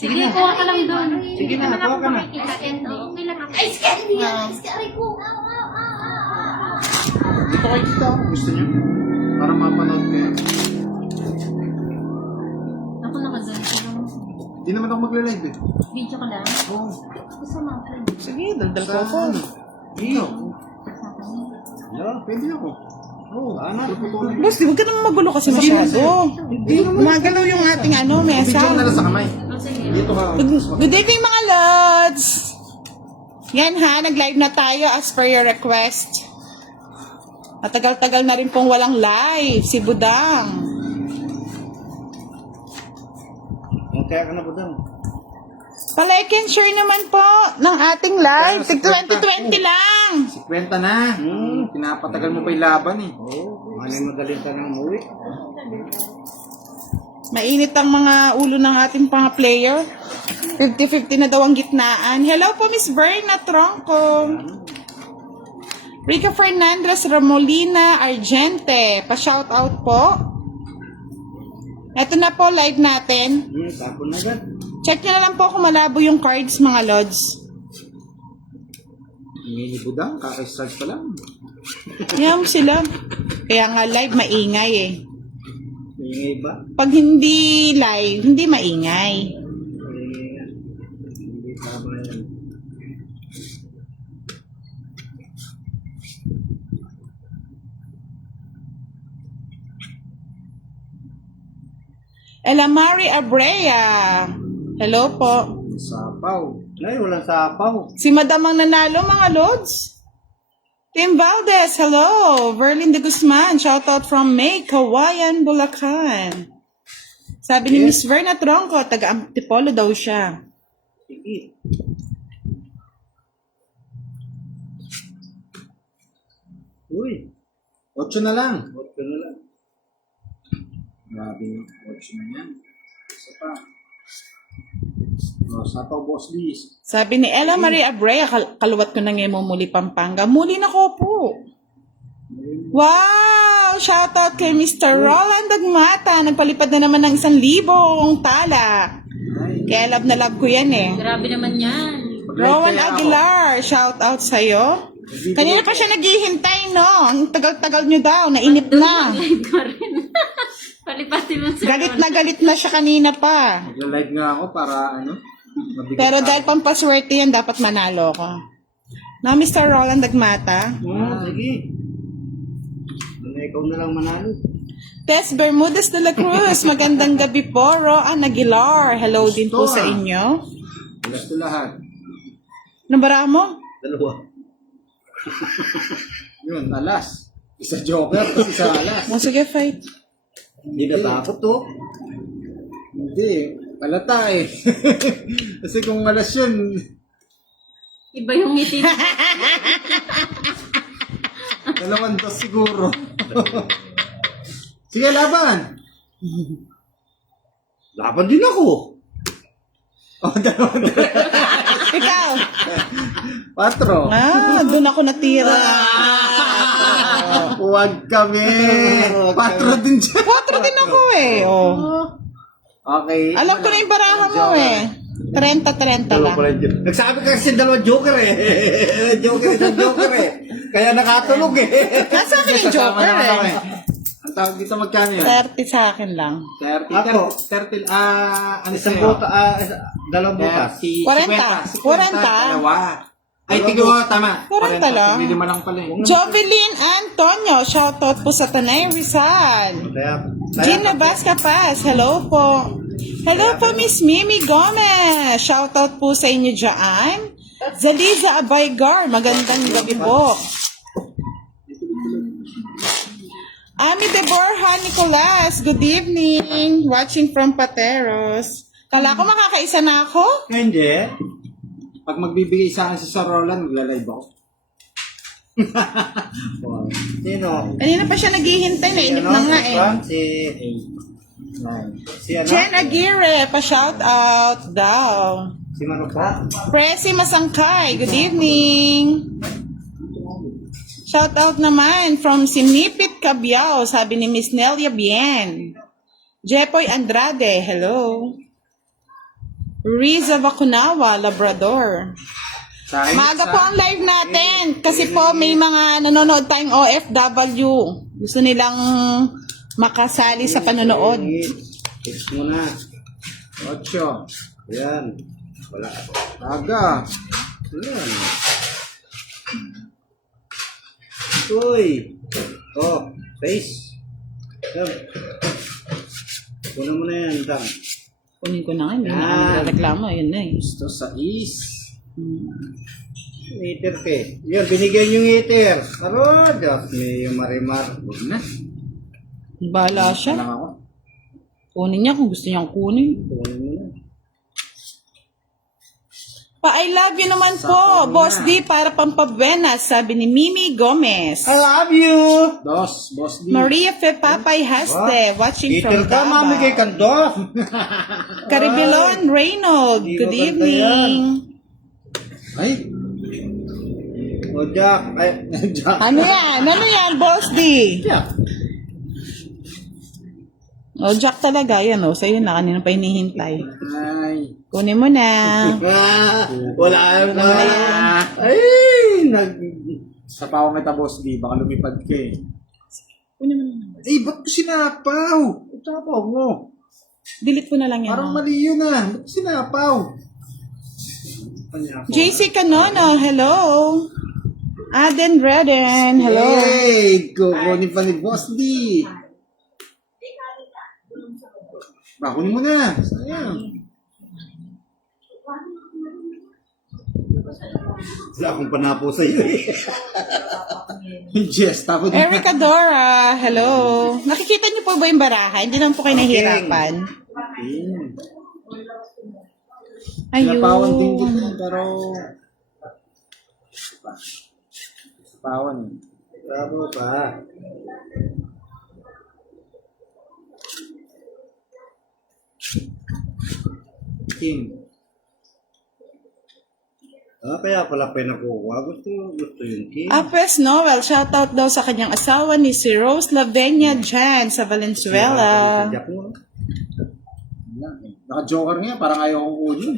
Sige, kuha ka lang doon. Sige na, kuha ka na. Ay, scary yan! Scary ko! Dito kayo dito. Gusto niyo? Para mapanood kayo. Ako nakadun. Hindi naman ako magla-live eh. Video ka lang? Oo. Gusto mo ako. Sige, daldal ko Sa ako. ano? Iyo. Yeah, pwede ako. Oo, puputulan. Boss, huwag ka naman magulo kasi masyado. Gumagalaw yung ating Video mesa. na lang sa kamay. Oh, sige. Dito ka. Good evening mga lods! Yan ha, nag-live na tayo as per your request. Matagal-tagal na rin pong walang live, si Budang. Kaya ka na po doon. Palike and share naman po ng ating live. Tig 2020 lang. 50 na. Pinapatagal mo pa yung laban eh. Oo, magaling ka ng umuwi. Mainit ang mga ulo ng ating mga player. 50-50 na daw ang gitnaan. Hello po, Miss Verna Tronco. Rica Fernandez Ramolina Argente. Pa-shoutout po. Ito na po, live natin. Tapon na agad. Check nyo na lang po kung malabo yung cards, mga lods. Mini budang, kaka-start pa lang. Yan sila. Kaya nga live, maingay eh. Ingay ba? Pag hindi live, hindi maingay. Hindi tama yan. Elamari Abrea. Hello po. Sapaw. Ay, walang sapaw. Si Madam ang nanalo, mga lods. Tim Valdez, hello. Verlin de Guzman, shoutout from May, Kawayan, Bulacan. Sabi ni Miss Verna Tronco, taga-Antipolo daw siya. Sige. Uy, 8 na lang. huwag ka na lang. Grabe yung 8 na yan. Isa pa. Oh, sapaw, Boss Liz. Sabi ni Ella Marie Abrea, kaluwat ko na ngayon mo muli Pampanga. Muli na ko po. Wow! Shoutout kay Mr. Roland Dagmata. Nagpalipad na naman ng 1,000 tala. Kaya love na love ko yan eh. Grabe naman yan. Rowan Aguilar, shoutout sa'yo. Kanina pa siya naghihintay, no? Ang tagal-tagal nyo daw, nainip na. Live ka rin. Palipati mo sa Galit na siya kanina pa. Magla-live nga ako para ano. mabigat Pero ako. dahil pampaswerte yan, dapat manalo ko. No, Mr. Roland Dagmata. Sige. Ano, ikaw na lang manalo. Tess Bermudez de la Cruz, magandang gabi po. Roan Aguilar, hello din po sa inyo. Alas to lahat. Nabara mo? Dalawa. Yun, alas. Isa joker, tapos isa alas. O sige, fight. Hindi natakot to. Hindi. Palata eh. Kasi kung alas yun, Iba yung ngiti. 2 siguro. Sige, laban. Laban din ako. Oh, 2. Ikaw. 4. Doon ako natira. Huwag kami. 4 din dyan. 4 din ako eh. Oh. Okay. Alam ko na yung baraha mo eh. 30-30 lang. Nagsabi ka kasi dalawang joker eh. Isang joker eh. Kaya nakatulog eh. Nasa akin yung Kasama joker naman kami. eh. Ang tawag dito magkano yun? 30 sa akin lang. 30. Ako. 30. Ano Isang sa'yo? buta, dalawang butas. 40. 40. Dalawa. Ay, tigil mo, tama. 40 lang. May 5 lang pala eh. Jovelyn Antonio, shoutout po sa Tanay Rizal. Kaya Gina Basca Paz, hello po. Hello po, Miss Mimi Gomez. Shoutout po sa inyo dyan. Zaliza Abaygar, magandang gabi po. Ami Deborah Nicolas, good evening. Watching from Pateros. Kala ko makakaisa na ako? hindi. Pag magbibigay sa akin si Sir Roland, magla-live ako. Sino? Kanina pa siya naghihintay, nainip na nga eh. Si ano? Jen Aguirre, pa-shoutout daw. Si Marupa? Presi Masangkay, good evening. Shoutout naman from Sinipit Cabiao, sabi ni Miss Nelia Bien. Jepoy Andrade, hello. Riza Bacunawa, Labrador. Sa akin, Maaga po ang live natin kasi po may mga nanonood tayong OFW. Gusto nilang makasali sa panonood. Tips mo na. 8. Yan. Wala. Aga. Yan. Uy. Oh, face. Yan. Kunan mo na yan, Dang. Kunin ko na nga, hindi na Ah. kami reklamo. Yun na eh. Gusto sa is. Hater ke. Yan, binigyan yung hater. Aro, Daphne, yung marimar. Huwag na. Bahala siya. Lang ako. Kunin niya kung gusto niyang kunin. Kunan mo na. I love you naman po, Boss D, para pampabuenas, sabi ni Mimi Gomez. I love you! Dos, Boss D. Maria Fe Papay Haste, watching Hater from ka, mami kay Davao. Kandof. Caribilon Reynold, Hindi good maganda evening. Ay. O, Jack. Ay, Jack. Ano yan? Ano yan, Boss D? Yeah. O, Jack talaga, yan o. Sa'yo na, kanina pa hinihintay. Ay. Kunin mo na. Ah, wala na. Ayan. Ay, Sa pawang kita, Boss D. Baka lumipad ka eh. Kunin mo na. Eh, ba't ko sinapaw? Itapaw mo. Delete ko na lang yan. Parang o. mali yun ah. Ba't ko sinapaw? JC Canono, hello. Aden Redden, hello. Hey! Kukunin pa ni Boss D. Kunin mo na. Sayang. wala akong panapo sa iyo eh. Jess, tapos Erica Dora, hello. Nakikita niyo po ba yung baraha? Hindi naman po kayo nahihirapan. Sinapawan din Ayun. dito, pero... Sinapawan eh. Bravo pa. King. Ah, kaya pala pinakuha. Gusto yung king. Apres Noel, shoutout daw sa kanyang asawa ni si Rose Lavenia Jan sa Valenzuela. Jack mo. Wala eh. Naka-joker nga, parang ayaw kong kunin.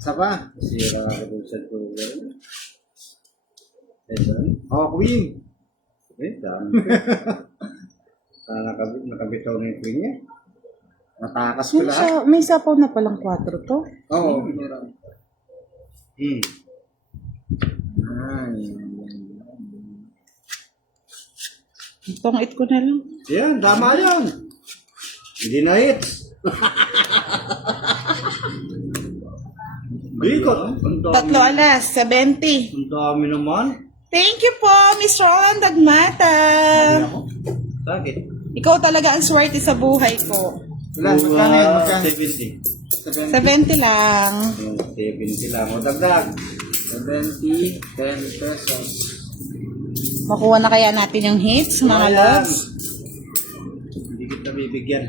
Isa pa? Sira ka doon sa tuloy. Oh, Queen. Eh, dami. Nakabitaw na yung king niya. Natakas ko lahat. May sapaw na palang 4 to. Oo, meron. Ay. Itong it ko na lang. Yan, tama yan. Hindi na hits. Bikot. Ang dami. 3 alas, 70. Ang dami naman. Thank you po, Miss Roland Dagmata. Sakit. Ikaw talaga ang swerte sa buhay ko. Wala, magkano yan? Magkano? 70. 70 lang. 70 lang. O dagdag. 70, 10 pesos. Makuha na kaya natin yung hits, mga Ayan. loves. Hindi kita bibigyan.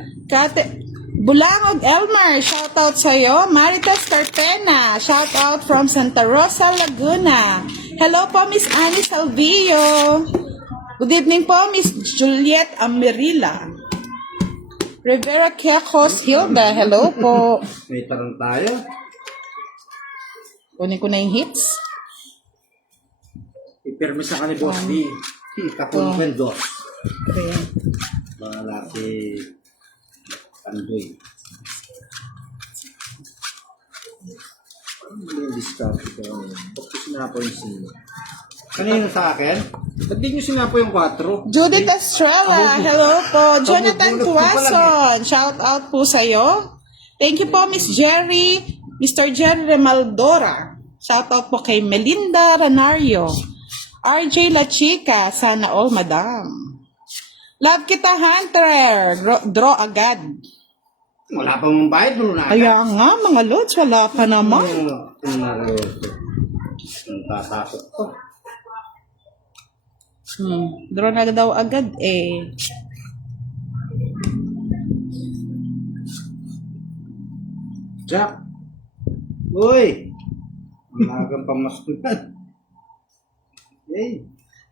Bulangog Elmer, shoutout sa'yo. Maritas Carpena, shoutout from Santa Rosa, Laguna. Hello po, Miss Annie Salvillo. Good evening po, Miss Juliet Amirila. Rivera Quejos Hilda, hello po. May tarong tayo. Kunin ko na yung hits. Ipirmi sa kanil Boss D. Kapon oh. Dos. Okay. Bahala si Andoy. Ano yung discount ito? Ba't ko sinapo yung sino? Kanino sa akin? Ba't di nyo sinapo yung 4? Judith Estrella, hello po. Jonathan Tabog-bulot ko pa lang Tuason, shout out po sa'yo. Thank you po, Miss Jerry, Mr. Jerry Remaldora. Shout out po kay Melinda Ranario. RJ La Chica, sana all madam. Love kita, Hunter. Draw agad. Wala pa mong bayad, bro na. Kaya nga, mga lods, wala pa naman. Ang naroto. Ang tatakot ko. Draw na daw agad eh. Jack. Uy! Umagang pamaskulan. Hey!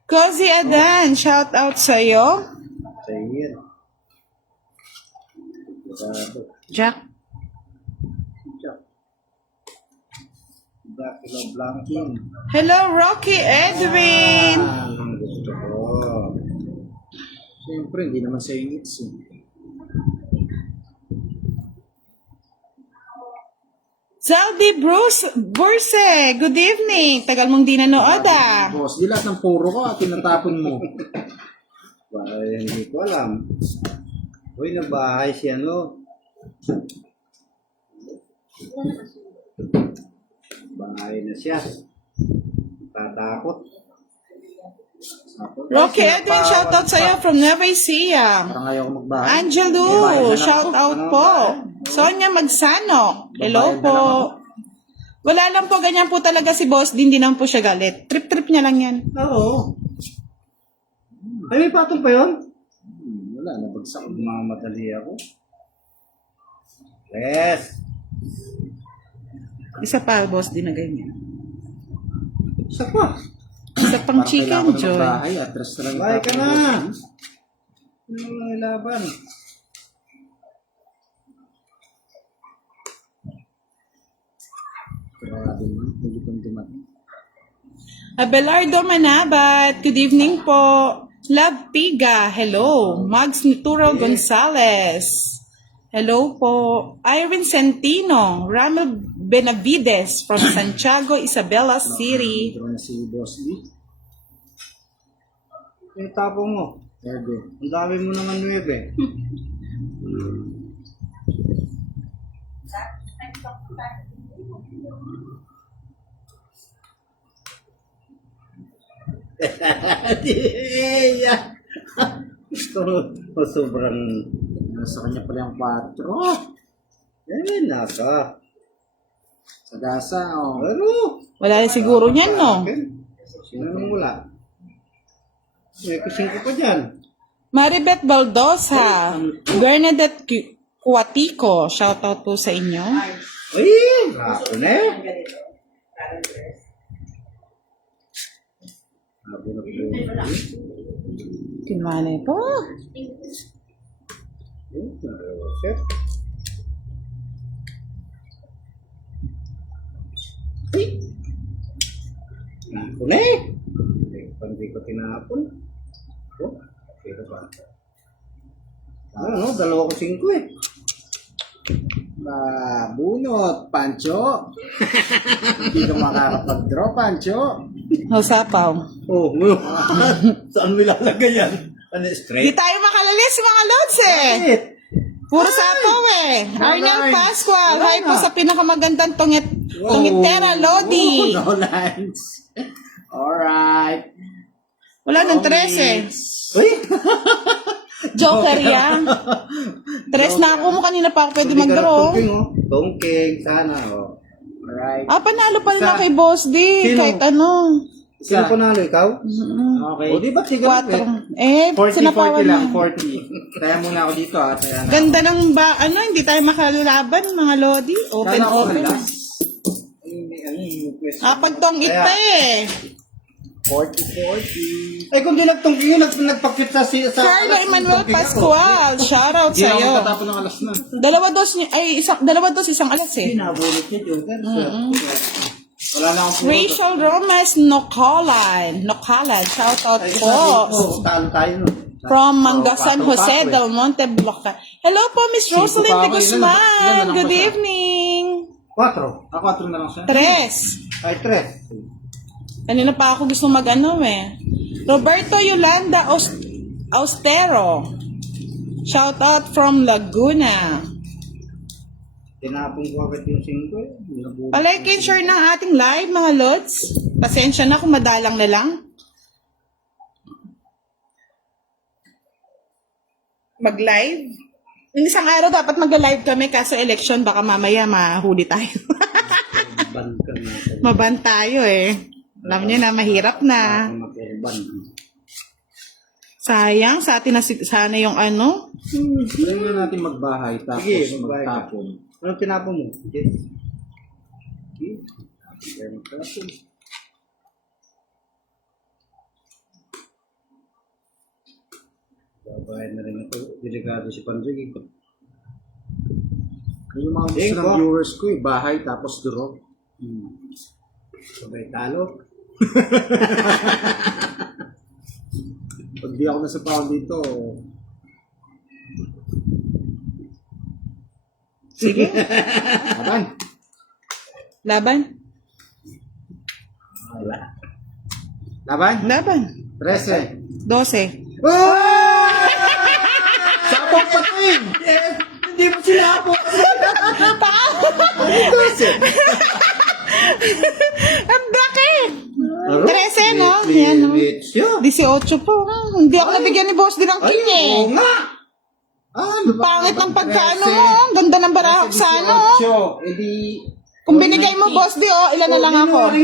Cozy Adan, shout out sa'yo. Sa iyo. Jack. Dracula Blanking. Hello, Rocky Edwin. Ang gusto ko. Siyempre, hindi naman sa inits eh. Zeldy Bruce Burse, good evening. Tagal mong di nanood ah. Boss, di lahat ng puro ko tinatapon mo. Ay, hindi ko alam. Uy, nabahay si ano. Bahay na siya. Tatakot. Rocky Edwin, shoutout sa'yo from Nueva Ecija. Parang ayaw ko magbahay. Angelo, shoutout po. Sonia Magsano, hello po. Wala lang po, ganyan po talaga si Boss din, di naman po siya galit. Trip-trip niya lang yan. Oo. Ay, may patol pa yun? Wala, nabagsak. Mamadali ako. Yes. Isa pa, Boss din na ganyan. Isa pa. Isa pang Parang chicken, kailangan ko ng Joy. bahay. Atras na lang. Bahay ka tapos, na. boss. Ano mga laban? Grabe naman. Hindi kong dumating. Abelardo Manabat, good evening po. Love Piga, hello. Mags Nituro Gonzalez, hello po. Irene Centino, Ramel Benavides from Santiago, Isabela City. Ito na si Boss D. Yung tapo mo. Ego. Ang dami mo naman 9. Yeah. Sobrang Nasa kanya pala yung 4. nasa. Sa gasa, oh. Ano? Wala na siguro niyan, no? Sino nang wala? May kusing ko pa dyan. Maribeth Baldosa, Bernadette Cuatico, shoutout po sa inyo. Ay, hapon na eh. Hapon na po. Kinwanay po. Okay. Ay! Hapon na eh. Hindi ko tinapon. Oh, okay na ba? Ano, 2 eh. Bunot, Pancho. Hindi ka makakapag-draw, Pancho. Usapaw. Oh, saan mo ilalagay yan? Ano, Di straight? tayo makalalis mga lods eh. Straight. Puro sapaw eh. Arnel lines. Pascual. Wala Hi po na. sa pinakamagandang tungitera, Lodi. No lines. Alright. Wala nang 13. Uy! Joker yan. 3 na ako mo kanina pa ako pwede Hindi ka mag-draw. tungking, oh. Tungking, sana, oh. Alright. Ah, panalo pa rin Sa- ako kay Boss D. Sino? Kahit ano. Sino panalo, ikaw? Okay. O, di ba sigaret eh? 4. 40, Sinapawan 40 lang, na. 40. Kaya muna ako dito, ha. Kaya na. Ganda ng ba, ano, hindi tayo makalalaban, mga Lodi. Open, Kala ko open. relax. Yung question. Pagtong it Kaya- pa eh. 40. Ay, kung di nagtungking yun, nagpakit sa... Carlo Emmanuel Pascual. Shoutout Hindi ako sa'yo. matatapon ng alas na. Dalawa dos, isang alas eh. Pinabulit niya, Joker. Wala na akong puro. Rachel Romas Nocalan, shoutout Ay, po. talo tayo, no? From Manga San patong Jose patong del Monte, Bulacan. Hello po, Miss Cinco Rosalyn pa de ako, ilan Guzman. na lang Good pa siya? evening. 4. 4 na lang siya. 3. Ay, 3. Kanina pa ako gusto mag-ano eh. Roberto Yolanda Austero. Shoutout from Laguna. Tinapong ko agad yung 5 eh. Nabulit. Palike and share ng ating live, mga lods. Pasensya na kung madalang na lang. Mag-live? Yung isang araw dapat mag-live kami kaso election baka mamaya mahuli tayo. Ban ka na. Maban tayo eh. Alam niyo na mahirap na. Makurban. Sayang sa atin na sana yung ano. Pwede na natin magbahay tapos Sige, magbahay ka. magtapon. Anong tinapon mo? Yes. Okay. Kaya magtapon. Babayan na rin ito. Delikado si Panjig. Yung mga gusto Tingko. ng viewers ko bahay tapos draw. Sabay talo. Pag di ako nasapaw dito, Sige. laban. Laban. Wala. Laban? Laban. 13. 12. Sapong patin! Hindi mo sila po. Ang bakit? 13, no? Yan, no? 18 po. Hindi ako nabigyan ni Boss din ng king eh. Oo nga. Ano ba? Pangit ng pagkaano mo. Ang ganda ng barahak sa ano. Eh di... Kung binigay mo, Boss di, oh, ilan na lang ako.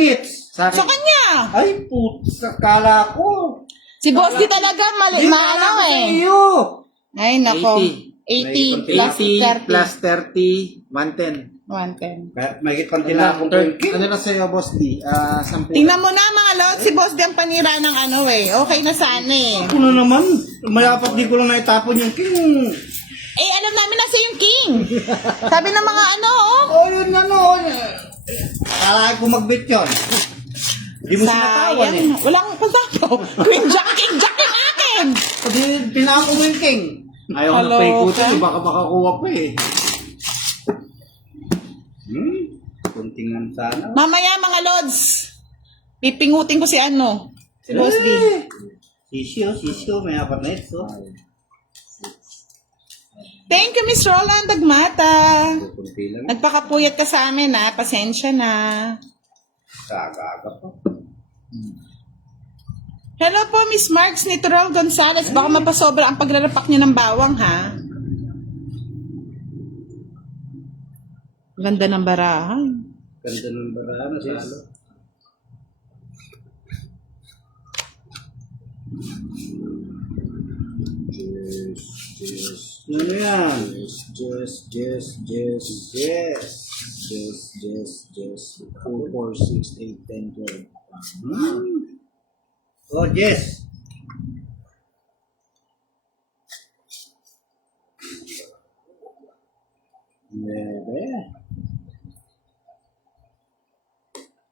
Sa Sa akin, kanya. Ay, puta, kala ko. Si Boss di talaga maano eh. Iyo. Ay, nako. 80 plus 80 30. plus 30, 110. 110. May pang tinapong ko yung king. Ano na sa'yo, Boss D? 10. Tingnan mo na mga lord, si Boss di ang panira ng ano eh. Okay na sana eh. Ano naman? Mayapat di ko lang naitapon yung king. Eh, alam namin na siya yung king. Sabi ng mga ano, oh. Oh, yun ano. Kala ko mag-bet yun. Di mo sinatawan eh. Sayang. Walang pasako. Queen Jack, King Jack yung akin. Kasi tinapon mo yung king. Ayaw ko na Hello, paikutin, ka? baka makakuha pa eh. Kuntingan sana. Mamaya mga lords, pipingutin ko si ano. Si Boss D. Sisyo, may apat na ito. Thank you, Miss Roland Dagmata. Kunti lang. Nagpakapuyat ka sa amin, ha? Pasensya na. Kagaga pa. Hello po, Miss Marks Nitoral Gonzalez. Baka mapasobra ang paglalapak niyo ng bawang, ha? Ganda ng barahan. Ganda ng barahan. Salo. Ano yan? Just. 2, 4, 6, 8, 10, 12. Oh, yes. Bebe.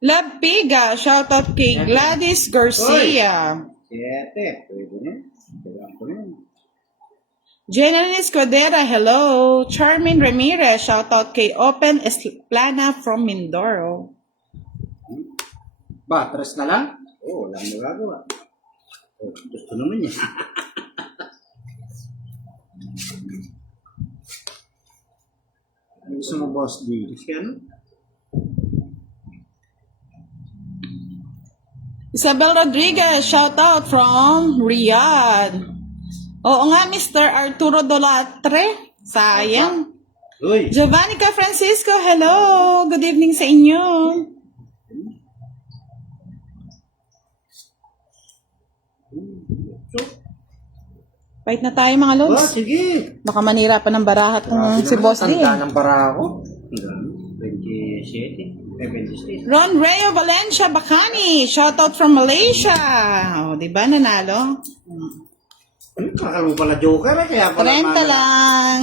Love Piga, shout out kay Gladys Garcia. 7. Pwede na. Kailangan ko na yun. Jenny Escudera, hello. Charmin Ramirez, shout out kay Open Esplana from Mindoro. Ba, 3 na lang? Oh, wala mo gagawa. Oh, gusto naman niya. Ano gusto mo, Boss D? Kasi ano? Isabel Rodriguez, shout out from Riyadh. Oo nga, Mr. Arturo Dolatre. Sayang. Uy, Giovannica Francisco, hello. Good evening sa inyo. Fight na tayo mga oh, lods. sige. Baka manira pa ng barahat ng si Boss D. Tanda ng bara ako. 27. 26. Ron Reo Valencia Bacani, shout out from Malaysia. Oh, di ba nanalo? Kakalo pala joker eh. Kaya pala 30 lang.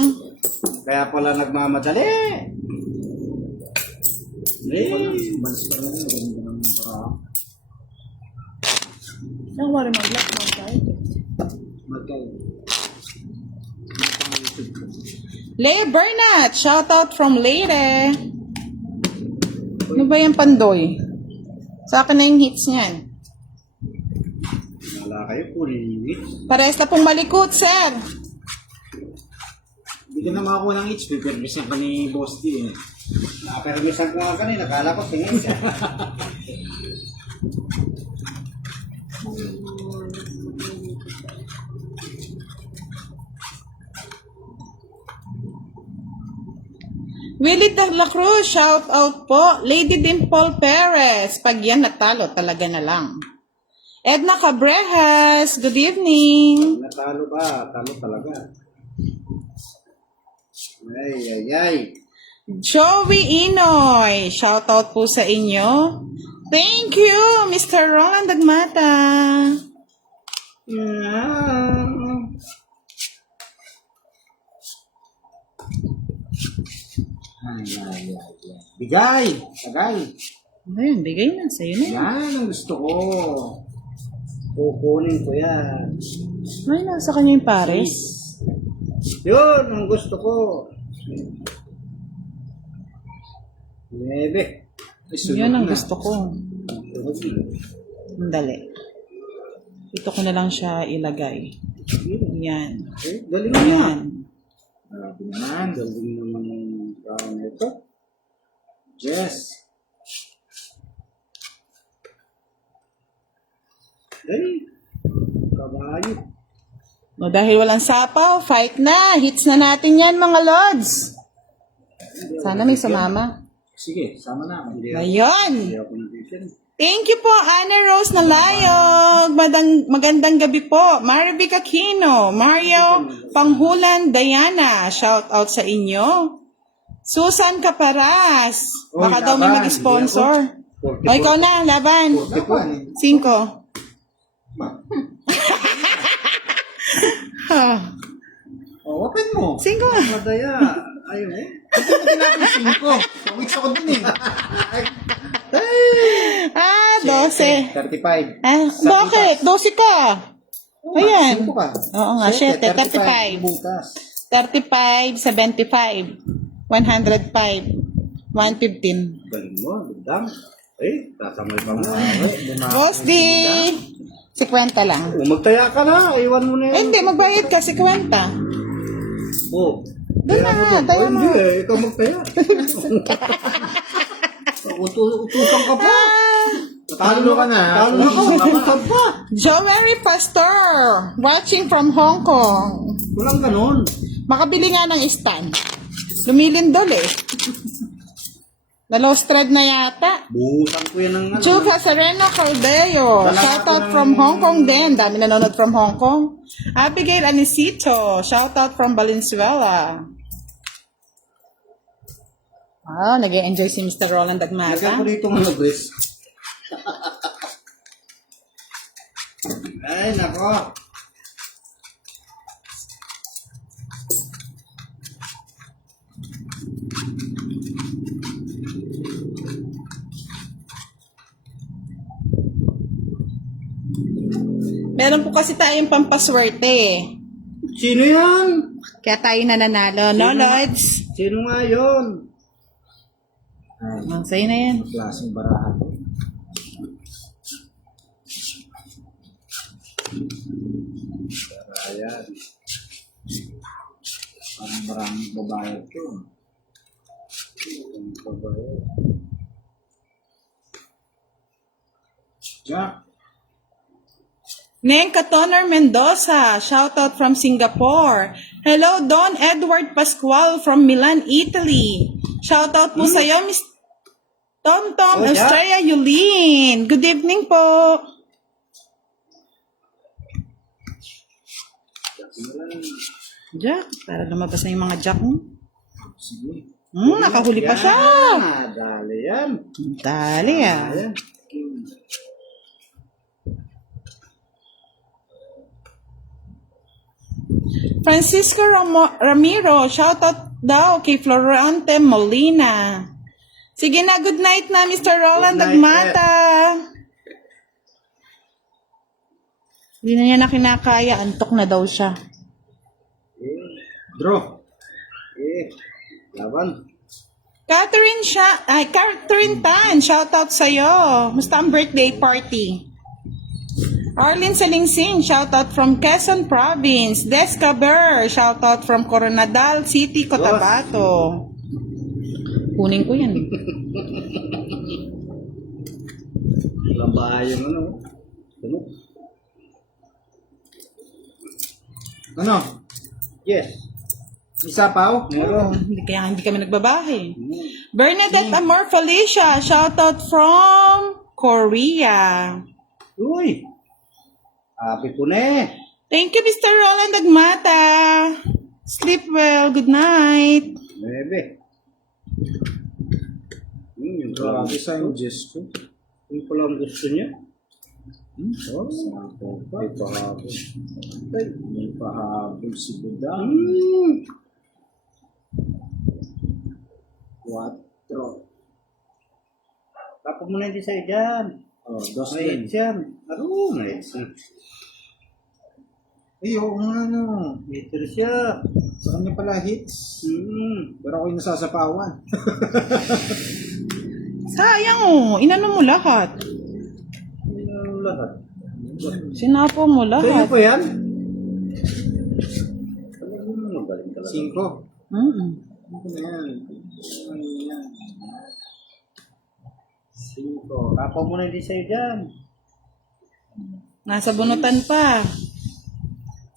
Kaya pala nagmamadali. Malis pa rin yung ganda ng bara ako. Don't worry, mag-lock mo tayo. Magkaya. Leia Bernat, shout out from Leyte. Ano ba yung Pandoy? Sa akin na yung hits niyan. Wala kayo, kulit. Pares na pong malikot, sir. Hindi ka na makakuha ng HP, pero bisang ka ni Boss D eh. Nakapermisan ko nga kanina. Kala ko tingin siya. Willie de la Cruz, shout out po. Lady Dimple Perez, pag yan natalo, talaga na lang. Edna Cabrejas, good evening. Natalo ba? Talo talaga. Ay. Joey Inoy, shout out po sa inyo. Thank you, Mr. Roland Dagmata. Ay. Bigay! Tagay! Ayun, bigay na. Sa'yo na. Yan ang gusto ko. Kukunin ko yan. Ay, nasa kanya yung pares. Yun, ang gusto ko. 9. Yun ang gusto ko. Dali. Ito ko na lang siya ilagay. Yan. Galing niya. Yan. Grabe naman. Galing naman ang tao na ito. Yes. Ay, kabayo. O, dahil walang sapaw, fight na. Hits na natin yan, mga Lods. Sana may sumama. Sige, sama na. Ayun. Hindi ako nabigyan. Thank you po, Ana Rose Nalayog. Magandang gabi po. Marivic Aquino, Mario Panghulan Diana. Shout out sa inyo. Susan Caparas. Baka daw may laban. mag-sponsor. O, ikaw na, laban. 5. Oh, open mo. 5. Madaya. Ayaw eh. Ito mo tinapin 5. Pawits ako din eh. 12. 35. Bakit? 12 ka. Ayan. 5 ka. Oo nga, 7. 35. Bukas. 35, 75. 105. 115. Galing mo, gandang. Eh, tatamay pa mo. Boss D! 50 lang. Kung magtaya ka na, iwan mo na yan. Hindi, magbayad ka 50. Oh. Doon na, tayo mo. Hindi eh, ikaw magtaya. Utusan ka pa. Talo ka na. Talo na ka, utusan pa. Joery Pastor, watching from Hong Kong. Walang ganon. Makabili nga ng stand. Lumilindol eh. Na-lost thread na yata. Buhusan ko yan ng ano. Chuka Sereno Caldeo. Shoutout from Hong Kong din. Dami nanonood from Hong Kong. Abigail Anisito. Shoutout from Valenzuela. Wow, nag-enjoy si Mr. Roland Lagyan ko Dagmata. dito mga bris. Ay, nako. Meron po kasi tayong pampaswerte eh. Sino yan? Kaya tayo nananalo. No, Lods? Sino nga yun? Sa'yo na yan. Klaseng barahan to. Ayan. Parang maraming babayad to. Jack. Neng Katoner Mendoza, shoutout from Singapore. Hello, Don Edward Pascual from Milan, Italy. Shoutout po sa'yo, Miss Tom Tom, Oh, yeah. Australia, Yulin. Good evening po. Jack, para lumabas na yung mga Jack mo. Sige. Nakahuli pa siya. Dali yan. Dali ah. Ayan. Francisco Ramiro, shoutout daw kay Florante Molina. Sige na, good night na, Mr. Roland Good night, Dagmata. Hindi na niya na kinakaya, antok na daw siya. Draw. Laban. Catherine Tan, shoutout sa'yo. Musta ang birthday party? Arlene Salingsing, shoutout from Quezon Province. Desca Ber, shoutout from Coronadal City, Cotabato. Kunin ko yan. Labayan ano. Ano? Ano? Yes. Isa pa Meron. Hindi kami nagbabahay. Bernadette Amor Felicia, shoutout from Korea. Uy. Happy po na eh. Thank you, Mr. Roland Dagmata. Sleep well. Good night. Bebe. Yung Grabe sa yung Jess ko. Yung pala ang gusto niya. Oh, may pahabol. May pahabol si Budang. 4. Tapos mo na hindi sa'yo dyan. Oh, 2 May din. hits yan. Ano, may hits na. Eh, oo nga no. Hitter siya. Sa kanya pala hits. Pero ako yung nasasapawan. Sayang oh. Inano mo lahat. Ano lahat? Sinapo mo Sa'yo lahat. pa yan? Magaling talaga. 5. Mm. Ano na yan? Ano yan? 5. Tapos mo na hindi sa'yo dyan. Nasa bunutan pa.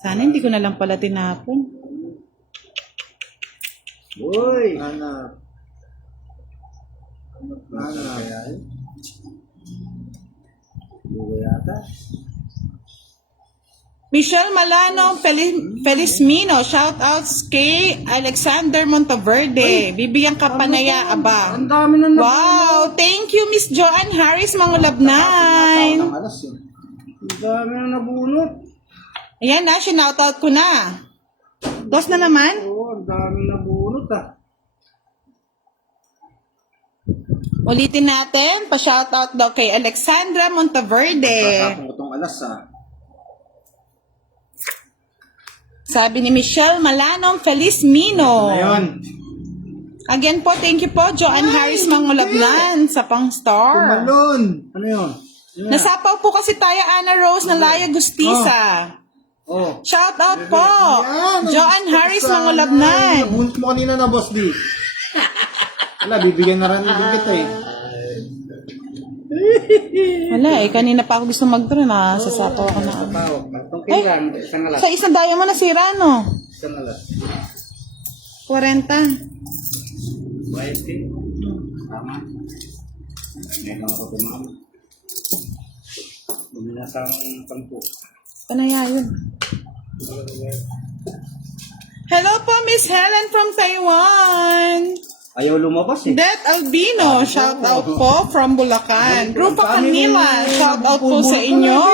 Sana hindi ko na lang pala tinapon. Uy! Hanap. Hanap. Buhay yata. Michelle Malano Felizmino, shoutouts kay Alexander Monteverde. Bibigyan ka panaya, aba. Ang dami na Wow, thank you Miss Joanne Harris, Mangulab 9. Ng alas yun. Ang dami na nabunot. Ayan na, sinoutout ko na. Dos na naman. Oo, ang dami na nabunot ah. Ulitin natin, pa-shoutout daw kay Alexandra Monteverde. Tatapon ko tong alas Sabi ni Michelle Malano Felizmino. Ngayon. Again po, thank you po, Joanne Harris Mangulabnan sa pang-star. Tumalon. Ano yun? Nasapaw po kasi tayo, Ana Rose na Laya Gustisa. Oh. Shout out po, Yan, Joanne Harris sana. Mangulabnan. Nabunot mo kanina na, Boss D. Wala, bibigyan na rin din kita eh. Wala eh, kanina pa ako gusto mag-draw na sasapaw ako na. Tawag. Itong kailan, isang alas. Sa isang daya mo nasira, no? Isang alas. 40. Bayad din. Tama. Ngayon ako tumama. Buminasang pangpo. Panaya yun. Hello po, Miss Helen from Taiwan. Ayaw lumabas eh. Det Albino, shout out po from Bulacan. Grupo Canila, shout out po sa inyo.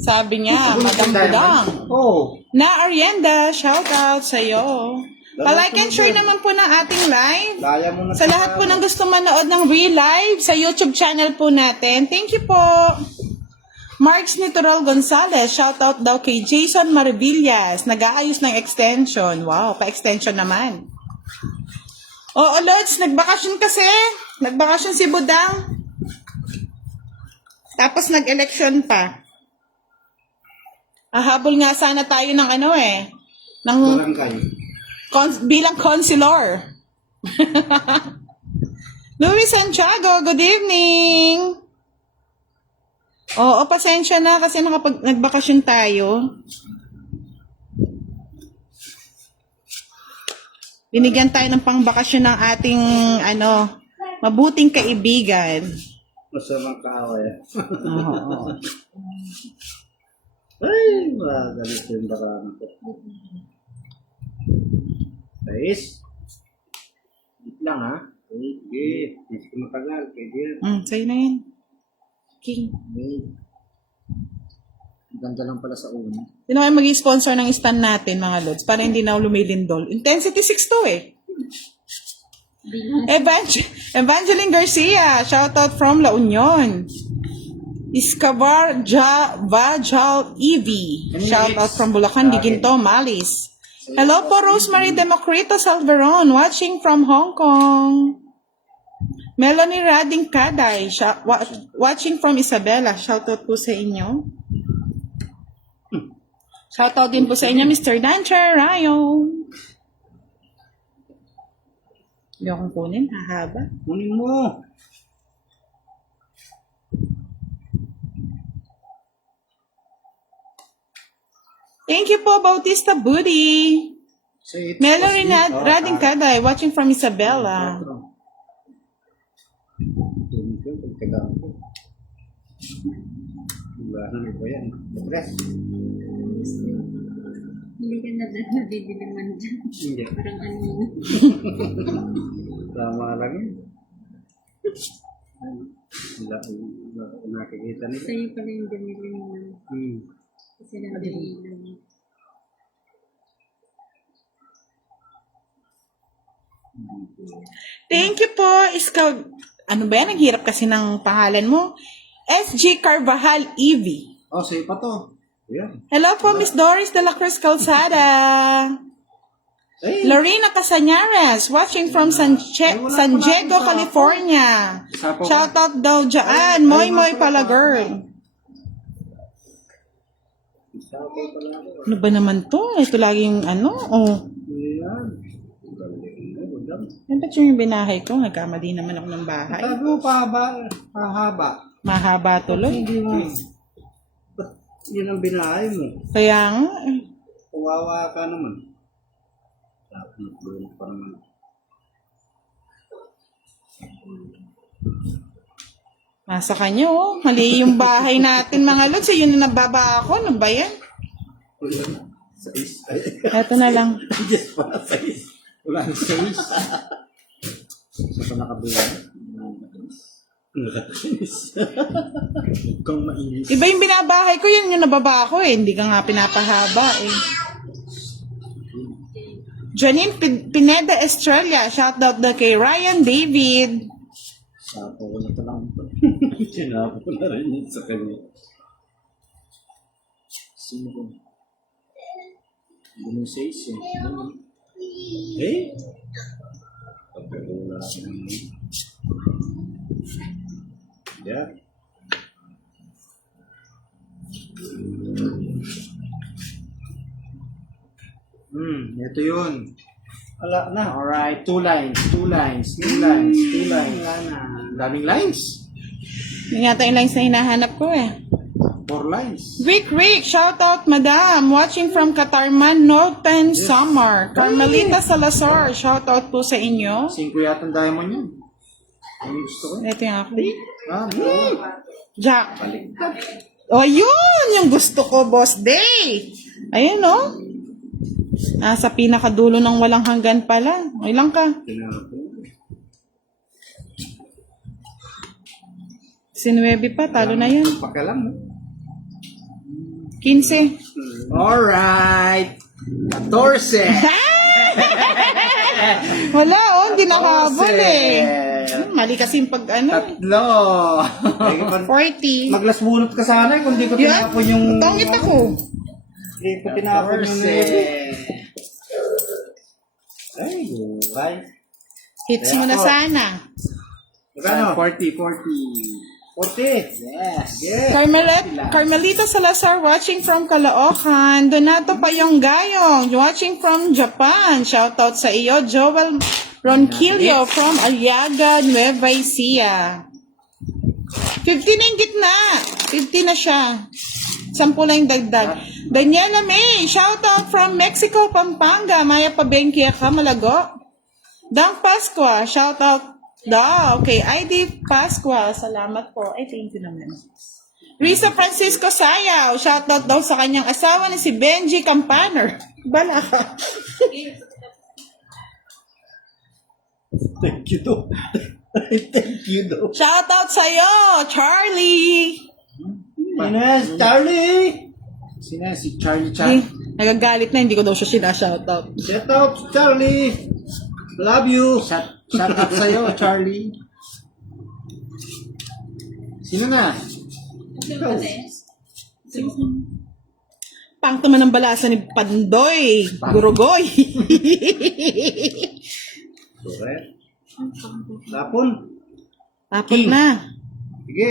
Sabi niya, Madam Budang. Oh. Na Arienda, shout out sa iyo. Pa-like and share naman po ng ating live. Daya mo na Sa lahat po ng gusto manood ng real live sa YouTube channel po natin. Thank you po. Marks Nitorol Gonzalez, shout out daw kay Jason Maravillas. Nag-aayos ng extension. Wow, pa-extension naman. Oo, Lods, nagbakasyon kasi. Nagbakasyon si Budang. Tapos nag-election pa. Habol nga sana tayo ng ano eh. Ng barangay. bilang consular. Louis Santiago, good evening. Oo, pasensya na kasi nagbakasyon tayo. Binigyan tayo ng pangbakasyon ng ating mabuting kaibigan. Masamang kaaway. Oo. Ay, magalit yung barang ko. Guys. Wait lang ha. Wait. Hindi ko matagal. Pwede. Sa'yo na yan. King. Wait. Ang ganda lang pala sa una. Sino kayo mag-sponsor ng stand natin, mga Lods, para hindi na lumilindol? Intensity 6 to eh. Evangeline Garcia, shoutout from La Union. Iskabar Vajal Evie, shoutout from Bulacan, Diginto, Malis. Hello po, Rosemary Democrito Salveron, watching from Hong Kong. Melanie Rading Kaday, watching from Isabela, shoutout po sa inyo. Shoutout din po sa inyo, Mr. Dancher Rayo. Hindi akong kunin, hahaba. Kunin mo. Thank you po, Bautista Booty. Say it. Melanie Rading Kaday, watching from Isabela. Tunin ko. Pagkagaan ko. Wala na ba yan? Press. Hindi ka na dahil nabibili man dyan. Hindi. Parang ano yun. Tama lang yun. Nakikita nila. Sa'yo pala yung binili mo. Kasi nabili lang. Thank you po, Scout. Ano ba yan? Ang hirap kasi ng pangalan mo. SG Carvajal EV. Oh, sa'yo pa to. Ayan. Hello po, Miss Doris de la Cruz Calzada. Ay, Lorena Casañares, watching from San Diego, California. Shout out daw dyan. Moy Moy pala, girl. Ano ba naman to? Ito laging ano? Oh. ayan. Yan ba't yung binahay ko? Nagkamali naman ako ng bahay. Sabi mo, pahaba. Mahaba tuloy. Hindi mo. Yun ang binahay mo. Kaya nga, eh. Kawawa ka naman. Tulog pa naman. Nasa kanya, oh. Mali yung bahay natin, mga lods. Yun na nababa ako. Ano ba yan? Wala na. Sais. Ito na lang. Yes, wala sais. Wala na sais. Sa pa nakabila. Nakakainis. Huwag kang mainis. Iba yung binabahay ko, yun yung nababa ako eh. Hindi ka nga pinapahaba eh. Janine Pineda Estrella, shout out daw kay Ryan David. Sapo ko na talang ito. Sinapo ko na rin yun sa kanya. Sino ko? Hindi mo sais eh. Eh? Pagkakula ka naman. Yeah. Ito yun. Wala na. Alright, 2 lines. Wala na. Daming lines. Yung yata yung lines na hinahanap ko eh. 4 lines. Rick, shout out madam. Watching from Katarman, Northern Summer. Carmelita Salazar, shout out po sa inyo. 5 yata ang diamond yun. Ano gusto ko? Ito yung ako. Jack. O yun, yung gusto ko, Boss Day. Ayun oh. Nasa pinakadulo ng walang hanggan pala. Ilang ka? Sinuwebe pa, talo na yan. Pakialam mo. 15. Alright. 14. Wala oh, hindi nakahabol eh. Mali kasi yung pag ano. 3. 40. Maglasbunot ka sana kung di ko Yan, tinapon yung... tangit ako. Di ko tinapon yung... Ay, right. Hits mo na sana. Magkano? 40. 40. Yes. Carmelita Salazar watching from Caloocan. Donato Payong-Gayong watching from Japan. Shoutout sa iyo. Joel Ronquillo from Aliaga, Nueva Ecija. 50 na yung gitna. 50 na siya. 10 lang yung dagdag. Daniela May, shoutout from Mexico, Pampanga. Maya Pabenkia ka, Malago. Dang Pasqua, shoutout daw. Okay, ID Pasqua, salamat po. Ay, thank you naman. Risa Francisco Sayaw, shoutout daw sa kanyang asawa na si Benji Campaner. Bala ka. Thank you, do. Thank you, do. Shoutout sa'yo, Charlie. Ines, Charlie! Sino si Charlie Chan? Nagagalit na, hindi ko daw siya sinashoutout. Shout out, Charlie! Love you! Shout out sa'yo, Charlie. Sino na? Pangto man ang balasa ni Pandoy. Gurugoy. Correct. Tapon. Tapos na. Sige.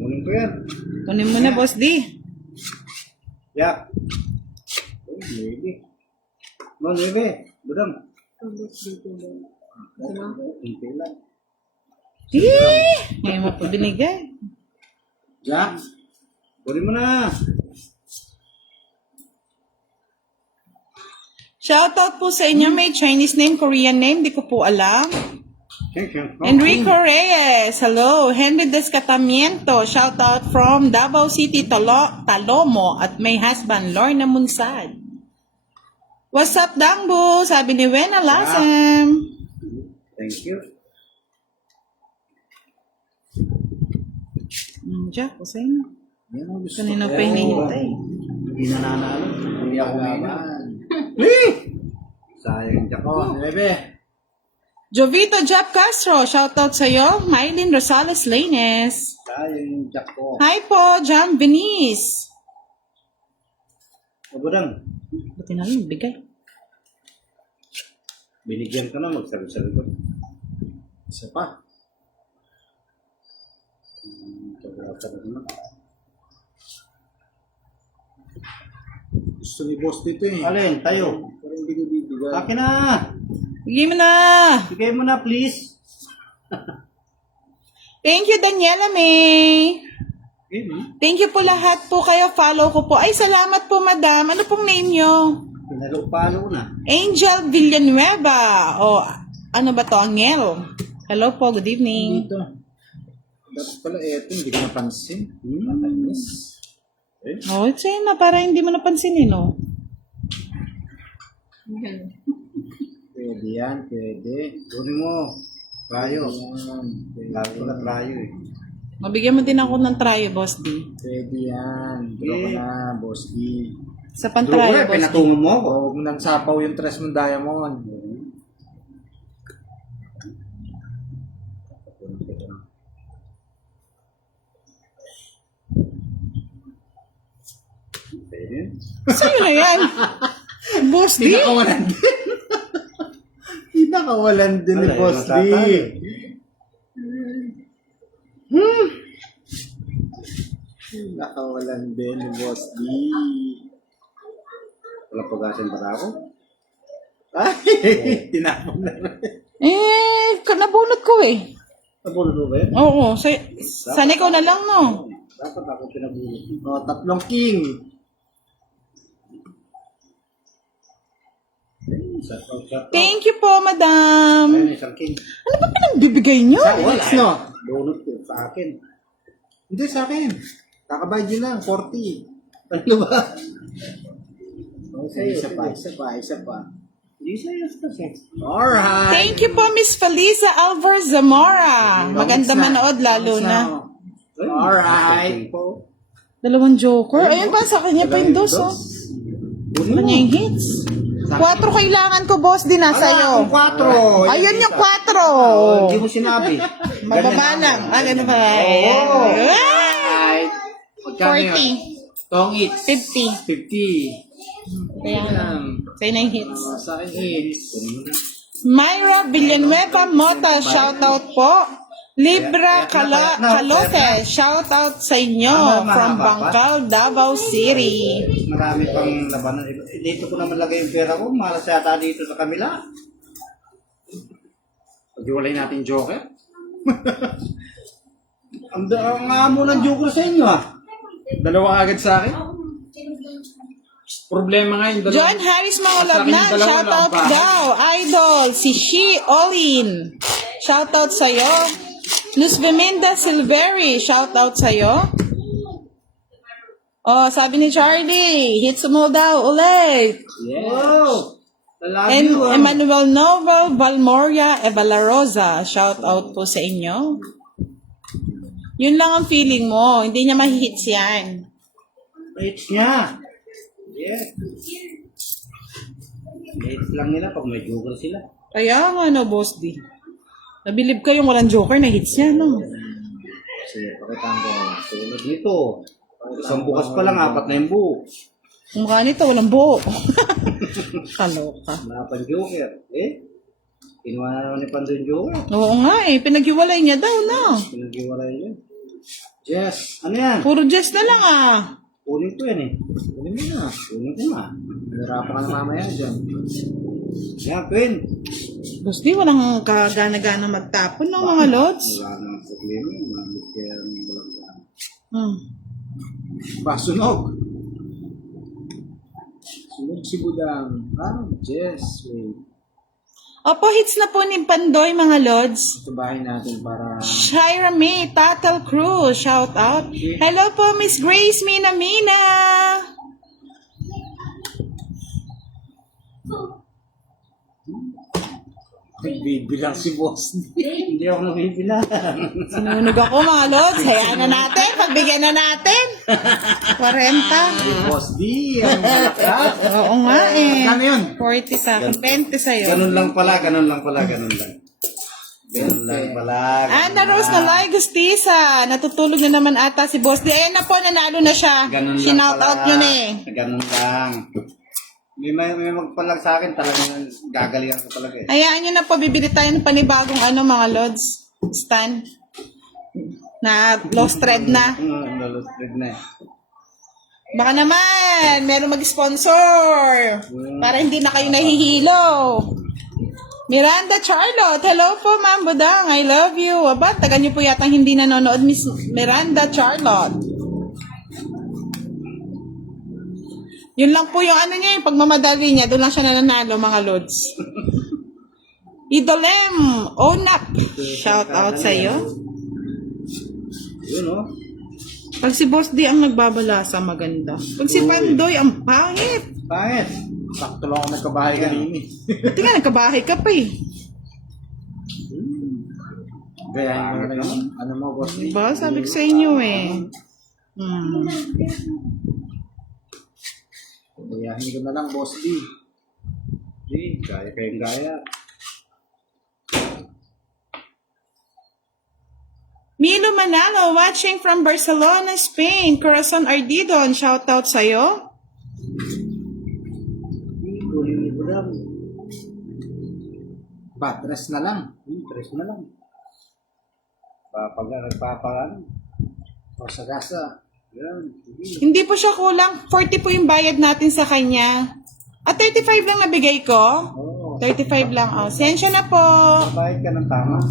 Kunin ko yan. Kunin mo na, Boss D. Yeah. Oh, 9. No, 9. Budang. Hintay lang. Ngayon mo pa binigay. Jack. Kunin mo na. Shoutout po sa inyo. May Chinese name, Korean name. Di ko po alam. Enrico Reyes. Hello. Henry Descatamiento. Shoutout from Davao City, Talomo. At may husband, Lorna Munsad. What's up, Dangbo? Sabi ni Wena Lasem. Thank you. Jack, kasi na. Yan ang gusto Kanina ko. pa hinihintay. Hindi na nanalo. Hindi ako ngayon. Sayang Jack ko. 9. Jovito Jap Castro, shoutout sa'yo. Mylene Rosales Lanes. Yung jack ko. Hi po, Jam Venice. Maburang. Buti na rin, bigay. Binigyan ka na, magsabi-sabi ko. Isa pa. Gusto ni boss dito eh. Alin, tayo. Pero hindi ko bibigay. Akin na. Bigay mo na. Bigay mo na, please. Thank you, Daniela May. Thank you po lahat po kayo. Follow ko po. Ay, salamat po, madam. Ano pong name nyo? Pinalo-palo na. Angel Villanueva. O, ano ba to? Angel. Hello po, good evening. Dito. Dapat pala eto, hindi ko napansin. Nakainis. Oh, it's yun na, para hindi mo napansinin, no? Pwede yan, pwede. Kunin mo. Trayo. Yan, Lalo ko na trayo eh. Mabigyan mo din ako ng try, Boss D. pwede yan. Draw ko na, boss D. Sa Draw pantry, ko eh, Boss D. pinatungan mo ako. Huwag mo nang sapaw yung tres mong diamond. Sa'yo na yan. Boss D. Pinakawalan din. Pinakawalan din ni Wala, boss D. matatalo. Pinakawalan din ni boss D. Wala pag-asin ba ako? Ay, tinapon na rin. Nabunot ko eh. Nabulod mo ba yun? Oo, sana ikaw na lang, no? Dapat ako pinabulod. O, tatlong king. Thank you po, madam. Ayun, isang king. Ano ba pinagbibigay nyo? Wala No. Bunot ko sa akin. Hindi sa akin. Kakabayad yun lang, 40. Ano ba? Isa pa, isa pa, isa pa. Hindi sa'yo kasi. Alright. Thank you po, Miss Felisa Alvar Zamora. Maganda manood, lalo na. Alright. Dalawang joker. Ayun pa, sa kanya pa yung dos, oh. Sa kanya yung hits. 4 kailangan ko, boss, din nasa iyo. Ang 4. Ayun yung 4. Hindi mo sinabi. Mababa lang. Ah, ganun ba? Oo. Ayan. Magkano yun? 40. Tong it. 50. 50. Kaya nga. Sa'yo na yung hits. Sa akin is. Myra Villanueva Mota, shoutout po. Libra Calote, shoutout sa inyo from Bangkal, Davao City. Marami pang labanan. Dito ko naman lagay yung pera ko. Malas yata dito sa kamila. Pag-iwalay natin joker. Ang amo ng joker sa inyo ah. Dalawa agad sa akin. Problema nga yung dalawa. John Harris mga love na, Dalawa shoutout lang ba? daw. Idol, si She Olin. Shoutout sa'yo. Luz Beminda Silveri, shoutout sa'yo. Oh, sabi ni Charlie, hits mo daw ulit. Wow! I love And you. Emmanuel Novel Valmoria Evalarosa, shoutout po sa inyo. Yun lang ang feeling mo, hindi niya mahihits yan. Hits niya. Yeah. Hits lang nila pag may joker sila. Kaya nga no, Boss D. Nabilib kayong walang joker na hits niya, no? Sige, pakitaan ko. Tulad dito. Isang bukas pa lang, 4 na yung buo. Kung mukha nito, walang buo. Kaloka. Wala pang joker. Kinuha na naman ni Pando yung joker. Oo nga eh, pinaghiwalay niya daw, no? Pinag-iwalay yun. Jess, ano yan? Puro Jess na lang ah. Kunin ko yan eh. Kunin mo na. Kunin ko na. Hirapan ka na mamaya dyan. Yan, Queen. Boss D, walang kagana-gana magtapon, no, mga lods? Wala namang problema. Malamit kaya ng walang saan. Pasunog. Sunog si Budang. Jess. Wait. Opo, hits na po ni Pandoy, mga lods. Tubahin natin para... Shira May, Tatal Cruz, shout out. Hello po, Miss Grace Mina Mina. Nagbibilang si boss. Hindi ako nabibilang. Sinunog ako, mga lods. Hayaan na natin, pagbigyan na natin. 40. Boss D. Ang malakas. Oo nga eh. Magkano yun? 40 sa akin, 20 sa'yo. Ganun lang pala, ganun lang pala, ganun lang. Ganun lang pala. Ana Rose na like Gustisa. Natutulog na naman ata si Boss D. Ayan na po, nanalo na siya. Ganun lang Shinout pala. out nyo na eh. Ganun lang. May magpalag sa akin, talagang gagalingan ko talaga eh. Hayaan nyo na po, bibili tayo ng panibagong mga lods. Stan. Na lost thread na. Lulustrid na eh. Baka naman, meron mag-sponsor. Para hindi na kayo nahihilo. Miranda Charlotte. Hello po, Ma'am Budang. I love you. Aba, taga niyo po yatang hindi nanonood, Miss Miranda Charlotte. Yun lang po yung niya, yung pagmamadali niya. Doon lang siya nananalo, mga lods. Idolem. Onap. Shout out sa iyo. Yun oh. Pag si Boss D ang nagbabalasa, maganda. Pag si Pandoy, ang pangit. Pangit. Sakto lang ako nagkabahay kanina. Pati nga, nagkabahay ka pa eh. Gayahin mo na yung ano mo, boss. Diba? Sabi ko sa inyo eh. Gayahin ko na lang, boss D. Gaya kayong gaya. Milo Manalo, watching from Barcelona, Spain. Corazon Ardidon, shout out sa'yo. Ba, dress na lang. Tres na lang. Nagpapagan. O sa gasa. Yan. Hindi po siya kulang. 40 po yung bayad natin sa kanya. 35 lang nabigay ko. Oo. 35 lang. Oh, sensya na po. Bayad ka ng tama.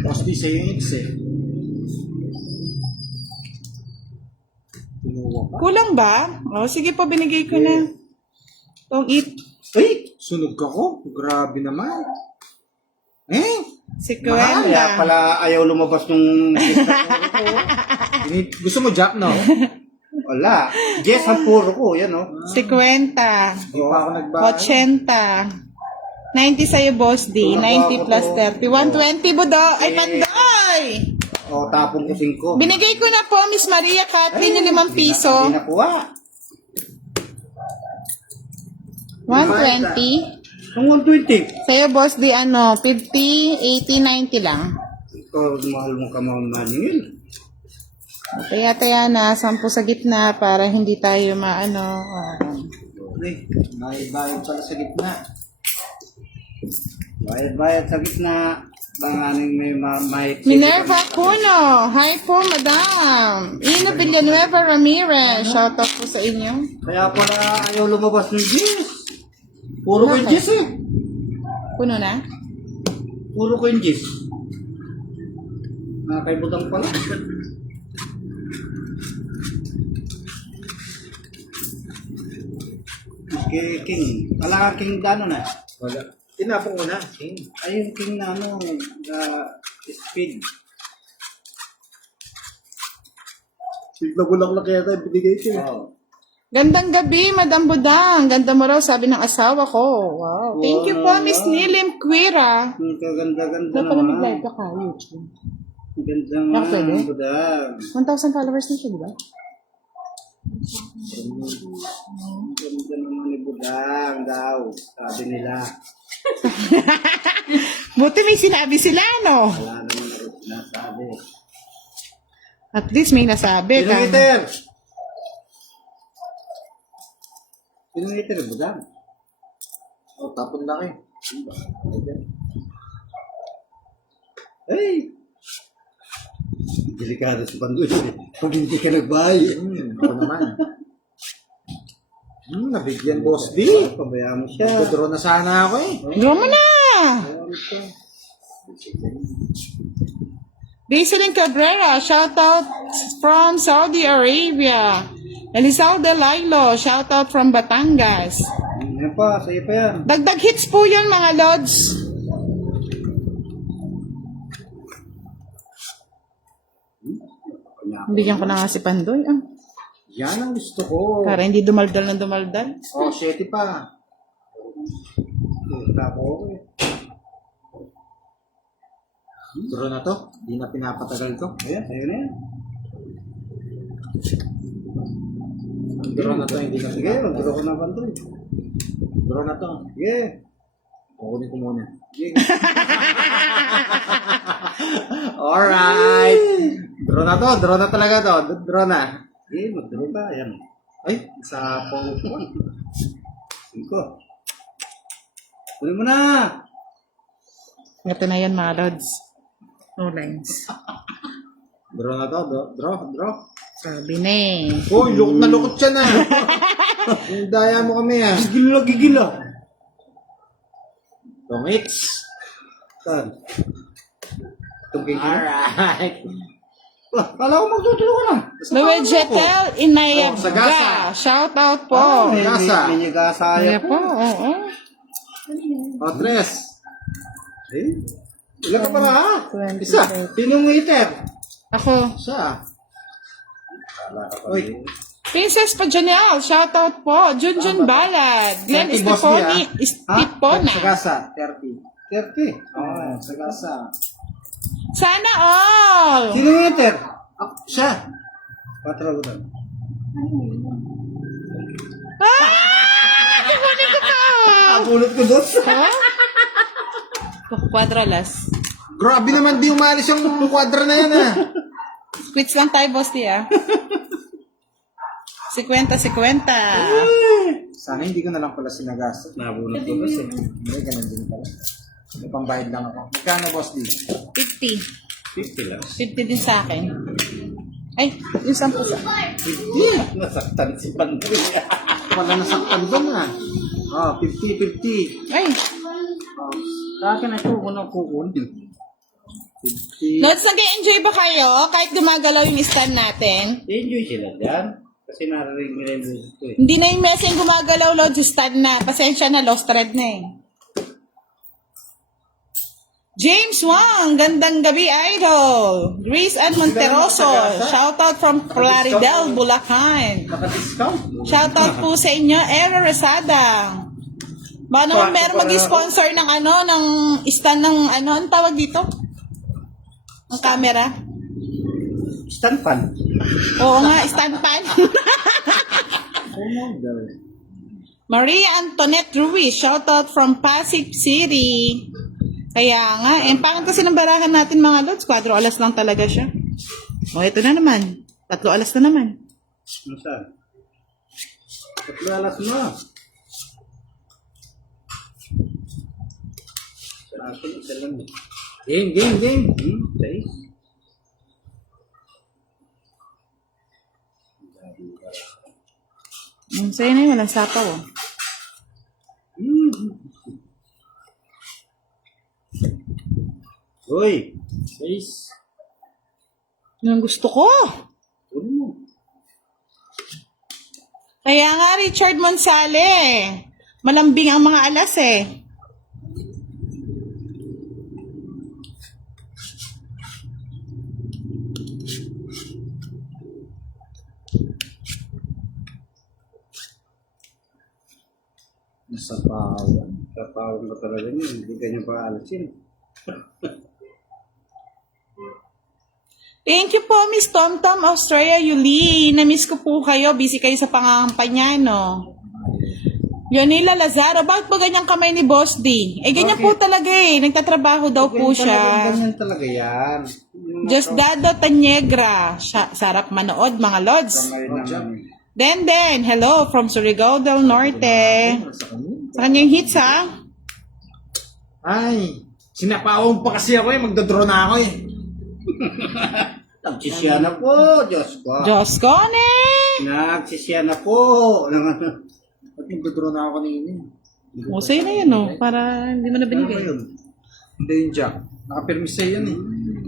Boss D, sa'yo yung X eh. Tinuwa pa. Kulang ba? Oh, sige po, binigay ko na. Itong Ay! Sunog ako. Grabe naman. si Kaya Kuwenda. pala ayaw lumabas nung... Gusto mo Jack, no? Wala. Yes, ang puro ko. Yan oh. 50. Hindi pa ako nagbahay. 80. 90 sa'yo, Boss D. 90 plus 30. 120, Budo. Ay, Pandoy! O, tapong ko 5. Binigay ko na po, Miss Maria Kathleen, yung 5 piso. Hindi nakuha. 120. Ang 120. Sa'yo, Boss D, 50, 80, 90 lang. Ikaw, mahal mo ka maningil. Taya-taya na, 10 sa gitna para hindi tayo May bayad pala sa gitna. Bayad sa gitna. Banganing may... Minerva Cuno. Hi po, Madam. Ino Villanueva Ramirez. Shout out po sa inyo. Kaya pala ayaw lumabas ng Gis. Puro ko yung Gis eh. Puno na? Puro ko yung Gis. Nakaibutang pala. King. Alang King gano na? Wala. Tinapong ko na. Ay, yung King na speed. Bigla-bulak na kaya tayo binigay ko. Oh. Gandang gabi, Madam Budang. Ganda mo raw, sabi ng asawa ko. Wow. Thank you po, Miss Nilim Quira. Ang kaganda-ganda Dapat pala naman. mag-live ka kayo. Ang ganda nga. Bakit pwede? Budang. 1,000 followers na siya, di ba? Ang ganda naman ni Budang daw. Sabi nila. Buti may sinabi sila, no? Wala naman ako sinasabi. At least may nasabi ka. Pinangiter, Budang. O, tapon lang eh. Hey! Delikado sa Pandoy. Kung hindi ka nagbahay. Ako naman. Nabigyan, boss D. Pabayaan mo siya. Draw na sana ako eh. Draw mo na! Pabayaan mo siya. Baseline Cabrera, shout out from Saudi Arabia. Elizalde Lailo, shout out from Batangas. Yan pa, sa'yo pa yan. Dagdag hits po yun, mga lods. Bigyan ko na nga si Pandoy. Yan ang gusto ko. Para hindi dumaldal ng dumaldal. Oh, 7 pa. Punta ko eh. Draw na to. Di na pinapatagal to. Ayan, sa'yo na yan. Draw na to, hindi na Sige, magduro ko na Pandoy. Draw na to. Sige. Kukunin ko muna. Alright. Draw na to. Draw na talaga to. Draw na. Eh, mag-draw ka. Ayan. Ay, sa po. 5. Kunin mo na. Ito na yan, mga lods. No lines. Draw na to. Draw. Sabi na eh. Uy, lukot na lukot siya na. Yung daya mo kami ah. Gigil ah. Tongits. Saan? Itong gigil. Alright. Kala ko magtutulo ka na. Luwegetel Oh, Inayaga. Sagasa. Shout out po. Gasa. May gasa. Kaya po, oo. O, 3. Ilan ka pala ha? 20. Isa. Sinong iter? Ako. Siya. Uy. Princess Pajaniel, shout out po. Junjun Balad. Glenn 30 boss niya. Estipona. Sagasa. 30. 30. Oo, sagasa. Sana all. Sinong iter? Siya. Patragutan. Kukunin ko pa. Pulot ko doon. Quadralas. Grabe naman di umalis yung kwadra na yan ah. Quits lang tayo, boss niya. 50. Sana hindi ko na lang pala sinagasa. Nabunot ko doon eh. Hindi, ganun din pala. May pambayad lang ako. Magkano, boss D? 50. 50 lang. 50 din sa akin. Ay, yung 10 sa... Nasaktan si Pandoy. Wala nasaktan doon ah. Oh, 50. Ay, Sa akin na ito, unang kukunin. 50. Lods, nag-enjoy ba kayo kahit gumagalaw yung stand natin? Enjoy sila dyan. Kasi narinig nila yung boses ko eh. Hindi na yung messing gumagalaw, Lods, yung stand na. Pasensya na, lost thread na eh. James Wang, gandang gabi, idol. Grace Ann Monteroso, shout out from Plaridel, Bulacan. Naka-discount? Shout out po sa inyo, Era Resada. Ba naman meron mag-sponsor ng ng stand ng ang tawag dito? Ang camera? Stand pan. Oo nga, stand pan. Oh no, girl. Maria Antoinette Ruiz, shout out from Pasig City. Kaya nga, pangit kasi ng barahan natin mga lods, 4 alas lang talaga siya. O, ito na naman. 3 alas na naman. Ano saan? 3 alas na. Sa akin, isa lang eh. Game. 6. Sa'yo na yun, walang sapaw. Oh. Uy! 6. Yun ang gusto ko. Uy mo. Kaya nga, Richard Monsale, malambing ang mga alas eh. Nasa pawan. Kapawag ka talaga niya. Hindi ganyan pa alasin. Thank you po, Miss Tomtom Australia Yuli. Na-miss ko po kayo. Busy kayo sa pangangampanya, no? Yonila Lazaro, bakit ba ganyang kamay ni Boss D? Ganyan po talaga eh. Nagtatrabaho daw po siya. Ganyan talaga yan. Diosdado Taniegra. Sarap manood, mga lods. Kamay naman. Den, hello from Surigao del Norte. Sa kanyang hits, ha? Ay, sinapawang pa kasi ako eh. Magdodraw na ako eh. Nagsisya na po, Diyos ko. Diyos ko, ne? Nagsisya na po. At magdodraw na ako kanina eh. O, sa'yo na yun, no? Para hindi mo na Ano ba binigay. yun? Hindi yun, Jack. Nakapirmis sa'yo yan eh.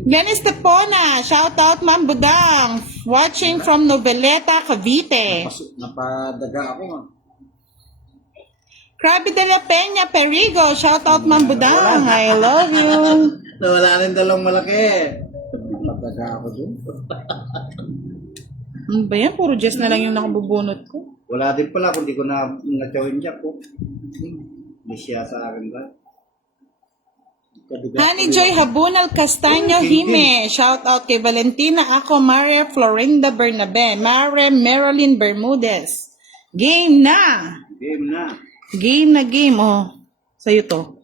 Glennis Tepona, shout out Ma'am Budang, watching from Noveleta, Cavite. Napadaga ako ah. Krabi de la Peña, Perigo, shout out Ma'am Budang, I love you. Nawala rin dalawang malaki. Napadaga ako dun. Ano ba yan? Puro Jess na lang yung nakabubunot ko. Wala din pala kung di ko na-chowin Jack ko. Hindi siya sa akin ba? Honey Joy Habunal Castaño Hime, shout out kay Valentina, ako Maria Florinda Bernabe, Mare Marilyn Bermudez. Game na! Game na. Game, oh. Sa'yo to.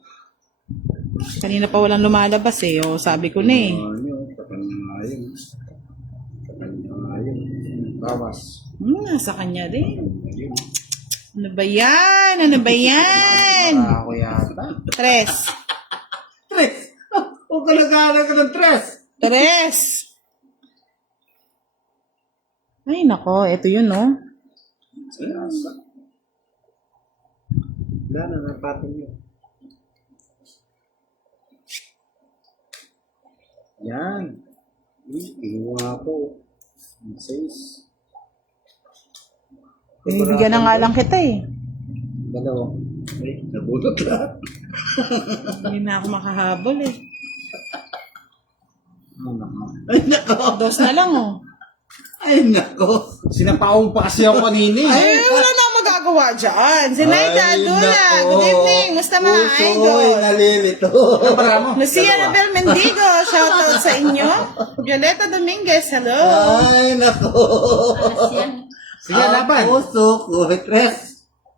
Kanina pa walang lumalabas eh. O, sabi ko na eh. Ano, takal na yun. Takal na yun. Bawas. Nasa kanya din. Ano ba yan? Ano ba yan? Ako yata. Tres. Tres! Huwag ka nag-aaral ka ng tres! Tres. Ay, nako. Ito yun, no? Wala na, napatong yun. Yan. Kinuha ko. 6. Bibigyan na nga lang kita eh. Dalawa. Ay, nabulot lahat. Hindi na ako makahabol eh. Ay, nako. Dos na lang oh. Ay, nako. Sinapaong pa kasi ako kanina eh. Ay, wala na akong magagawa dyan. Sinaita, Aduna. nako. Good evening. Musta mga Puso'y idol? nalilito. Para mo. Lucia Anabel Mendigo, shoutout sa inyo. Violeta Dominguez, hello. Ay, nako. Alas yan. Sige, laban. Puso ko. Tres.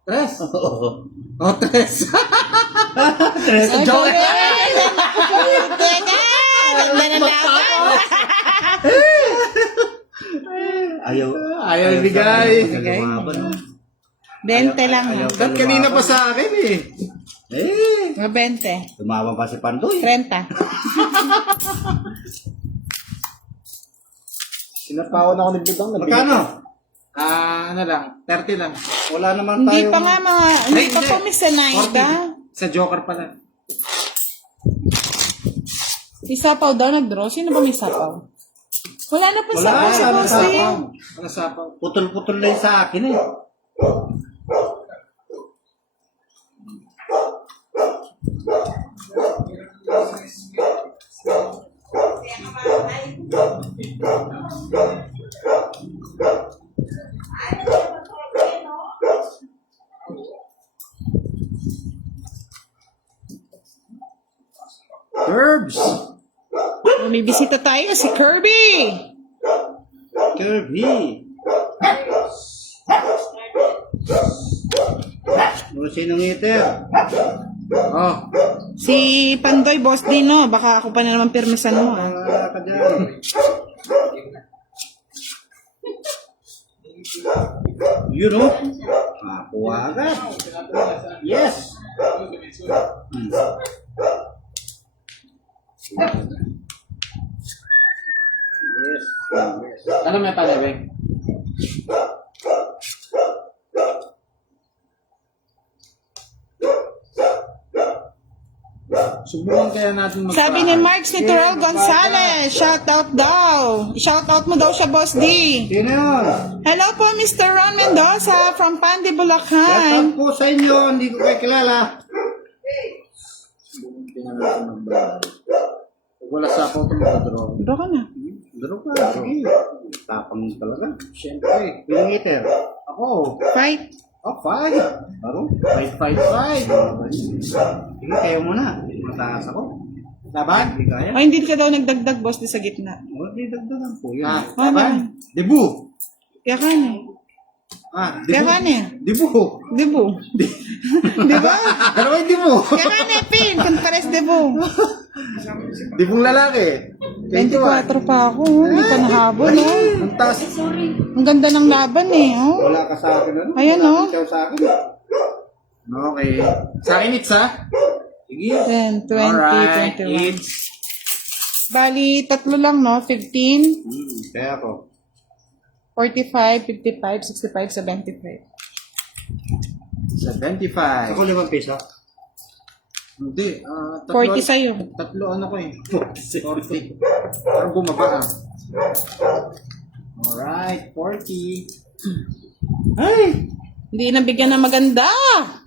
Tres. Oo. O, tres. Tres. Ay, Joke. correct. Teka, ganda na laban. Ayaw. Ayaw ibigay. Ayaw lumaban, no? 20 lang. Ayaw ha? ka Ba't kanina pa lumaban. sa akin eh? Eh. Mga 20. Lumaban pa si Pandoy. 30. Sinapawan ako ni Budang. Magkano? Ano lang, 30 lang. Wala naman tayo. Hindi pa nga mga, hindi Ay, pa hindi. po Miss Anaida. 40. Sa Joker pala. Si Sapaw daw nag-draw. Sino ba may Sapaw? Wala na po Wala, Sapaw sa wala boss eh. Ano sapaw? Putol-putol na yun sa akin eh. Herbs! May bisita tayo, si Kirby. Kirby. Ano sinong iter? Oh, Si Pandoy, boss din, no? Baka ako pa na naman pirmisan mo, ah. Wala ka dyan. Yun o. Kuha agad. Yes. Hmm. Yes. ano may palawin? Subukan kaya natin Sabi ni Marks ni Terrell Gonzalez, shoutout daw. Shoutout mo daw siya, boss D. Sino yun? Hello po, Mr. Ron Mendoza from Pandi, Shoutout Bulacan. po sa inyo. Hindi ko kayo kilala. Wala sa ako itong draw. Draw ka na. Daro ka. Sige. Tapang talaga. Siyempre. Bilang iter. Ako. Fight. Oh, 5. Daro. 5. Sige, kayo muna. Mataas ako. Laban? Hindi kaya. O, hindi ka daw nagdagdag, boss, di sa gitna. Huwag di dagdagan po. Yun. Oh, Laban? Debu. Kaya ka na. Kaya ka na. Debu. Debo. Di ba? Dalawa yung debu. Kaya ka na, Pin. Kung pares debo. Debung lalaki. 24 pa ako. Oh. Hindi pa nahabol, oh. Ang taas. Ang ganda ng laban, eh. Oh. Wala ka sa akin. Ano? Ayan, Wala oh. ka sa akin. Okay. Sa akin it's ha? Sige. 10, 20, Alright. 21. It's Bali, tatlo lang, no? 15, Kaya ako. 45, 55, 65, 75. 75. Ako 5 piso. Hindi. 40 sa'yo. Tatlo ano ko eh. 40. Parang bumaba ah. Alright. 40. Ay! Hindi nabigyan na maganda.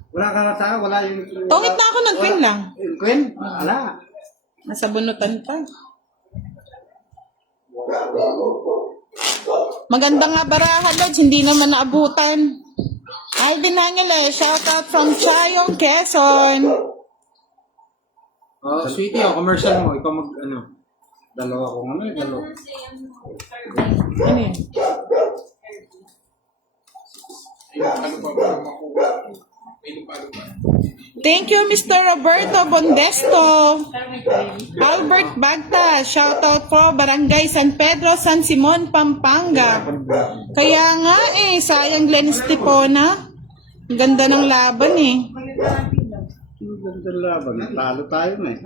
Wala ka sa akin. Wala yung... Tungit na ako ng queen lang. Yung queen? Wala. Nasa bunutan pa. Maganda nga baraha, Lods. Hindi naman naabutan. Alvin Angele, shout out from Chayong, Quezon. Oh, sweetie, oh, commercial mo. Ikaw mag, ano. Dalawa ko ano eh. Dalawa. Ano yun? Ano pa ba makuha? Thank you, Mr. Roberto Bondesto. Albert Bagta, shoutout po, Barangay San Pedro, San Simon, Pampanga. Kaya nga sayang Glenn Estipona. Ang ganda ng laban Ang ganda laban. Talo tayo na eh.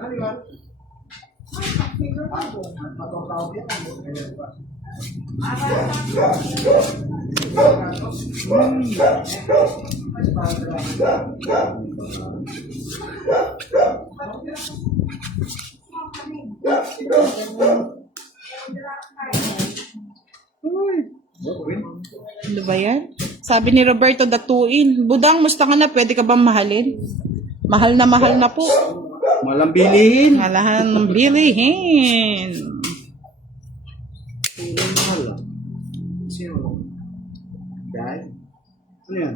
Ano ba yan? Sabi ni Roberto Datuin, Budang, musta ka na? Pwede ka bang mahalin? Mahal na po. Malang bilihin. Malahan ng bilihin. Mahal ah. Sino? Dahil? Ano yan?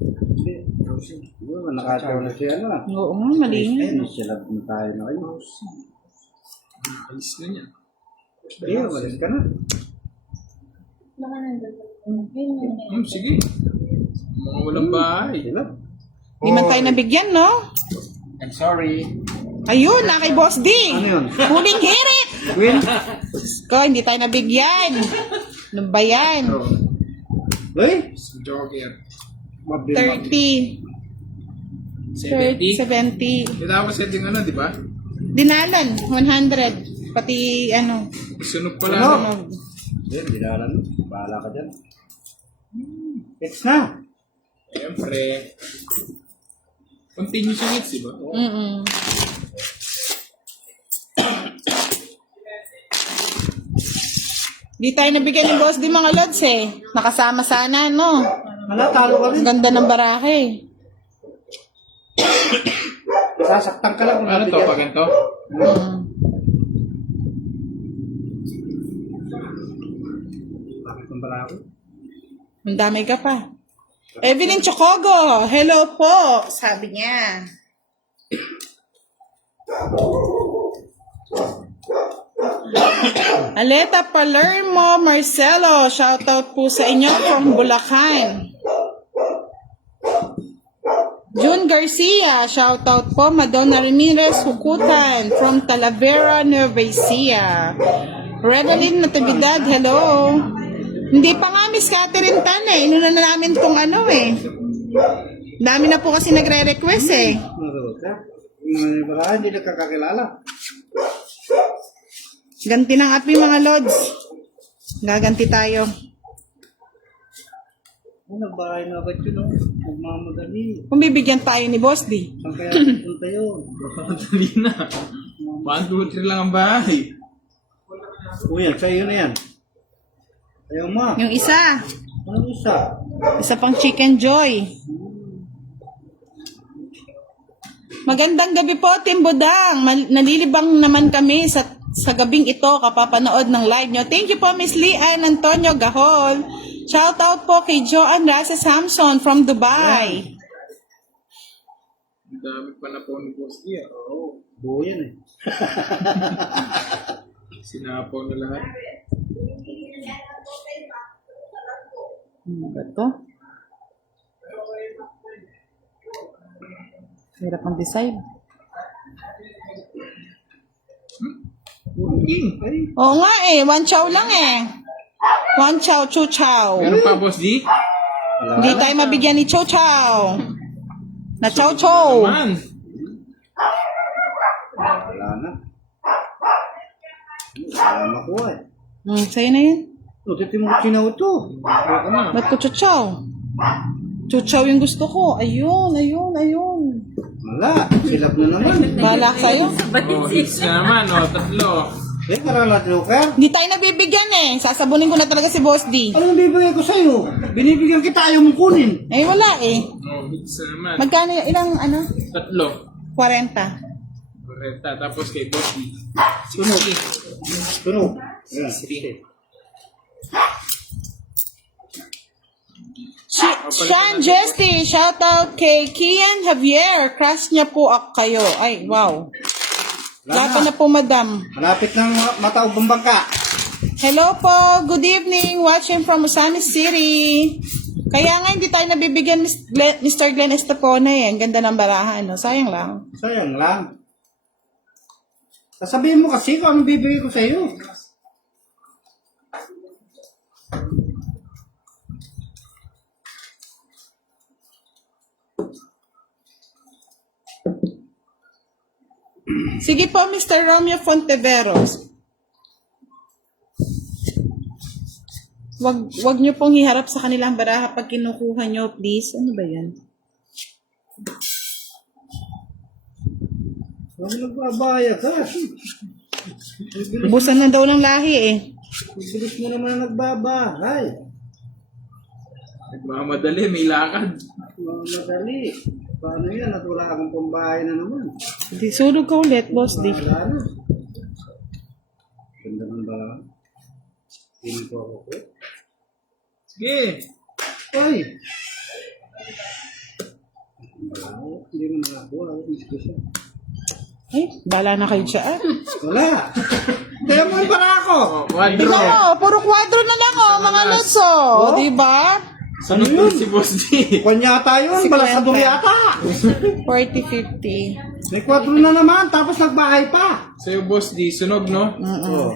Hindi. Nakataw na siya na. Oo nga, mali nga. Hindi sila na tayo na kayo. Alis na niya. Iya, malis ka na. Sige. Mga walang bahay. Sila. Di man tayo nabigyan, no? I'm sorry. Ayun, na kay Boss D. Ano yun? Huling hirit. Win? Ko, hindi tayo nabigyan. Ano ba yan? Uy? Joker. 30. 70. 70. Kita ako setting ano, di ba? Dinalan, 100. Pati ano. Sunog pala. Ano? No? Hindi, dinalan. Bahala ka dyan. It's na. Siyempre. Continuous yung hits, di ba? Di tayo nabigyan ni Boss D mga lods Nakasama sana, no? Hala, talo ka rin. Ang ganda ng barahe. Sasaktan ka lang kung Ano to, nabigyan. pag ganito? Bakit ang bala ako? Ang dami ka pa. Evelyn Chocogo, hello po, sabi niya. Aleta Palermo Marcelo, shoutout po sa inyo from Bulacan. June Garcia, shoutout po. Madonna Ramirez Hukutan from Talavera, Nueva Ecija. Revelyn Natividad, hello. Hindi pa nga Miss Catherine Tan Inuna na namin tong ano Dami na po kasi nagre-request Naroon ka? Baka hindi nakakakilala. Ganti ng api mga lods. Gaganti tayo. Nagbahay na agad yun, no? Nagmamadali. Kung bibigyan tayo ni Boss D. Saan kaya punta yun? Madali na. 1, 2, 3 lang ang bahay. O yan, sa'yo na yan. Ayaw mo. Yung isa. Ano isa? Isa pang Chicken Joy. Magandang gabi po, Team Budang. Nalilibang naman kami sa gabing ito kapapanood ng live nyo. Thank you po, Miss Lian Antonio Gahol. Shout out po kay Joanne Rasa Samson from Dubai. Ang dami pa na po ni Boss Gia. Oo. Buo yan eh. Sinapaw na lahat. Ano ba ito? Hirap ang decide. Oo nga one chow lang One chow, chu chow. Meron pa, Boss G? Hindi tayo mabigyan ni chow chow. Na chow chow. Man. Wala na. Wala makuha eh. Sa'yo na yan. Titi mo sinaw ito. Baka na. Ba't ko chow chow? Chow chow yung gusto ko. Ayun. Wala. Silap na naman. Bahala ka sa'yo. Oh, hits na naman. Oh, 3. Eh, karala joker. Hindi tayo nagbibigyan Sasabunin ko na talaga si Boss D. Ano bibigay ko sa'yo? Binibigyan kita, ayaw mong kunin. Wala Oh, hits na naman. Magkano ilang 3. 40. Correcta. Tapos kay Boss G. Tunog. 60. Tunog. Ayan. 60. Sean Jesty, shout out kay Kian Javier. Crush niya po kayo. Ay, wow. Wala pa na po, madam. Malapit ng mataog bangka. Hello po. Good evening. Watching from Osamis City. Kaya nga hindi tayo nabibigyan Mr. Glenn Estepona eh. Ang ganda ng barahan, no? Sayang lang. Sayang lang. Sasabihin mo kasi kung anong bibigay ko sa'yo. Sige po, Mr. Romeo Fonteveros. Wag niyo pong hiharap sa kanilang baraha pag kinukuha niyo, please. Ano ba yan? Ano nagbabayad ka? Busan na daw ng lahi eh. Bilis mo naman na nagbabahay. Nagmamadali, may lakad. Madali. Paano yan? At wala akong pambahay na naman. Di sulog ka ulit, boss. Di. Wala na. Ganda ng ba? Hindi ko ako po. Sige. Ay! Hindi mo nakakuha. Gusto siya. Ay, bala na kayo dyan. Wala. Kaya mo para ako. Tingnan mo, puro kwadro na lang oh, mga lods oh. O, diba? Ano yun? Si Boss D. Kwan yata yun. Balasador yata. 40-50. May 4 na naman. Tapos nagbahay pa. Sa'yo, Boss D. Sunog, no? Oh.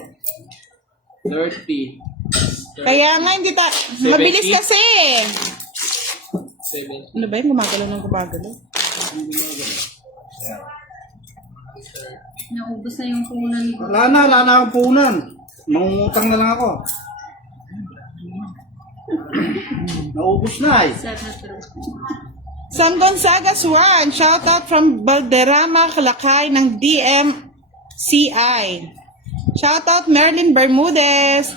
30. Kaya nga, hindi ta... Mabilis kasi. 7. Ano ba yun? Gumagalaw ng gumagalaw. Naubos na yung punan ni Wala na akong punan. Mangungutang na lang ako. Naubos na eh. Senator. San Gonzagas 1, shoutout from Balderrama, Kalakay ng DMCI. Shoutout Merlin Bermudez.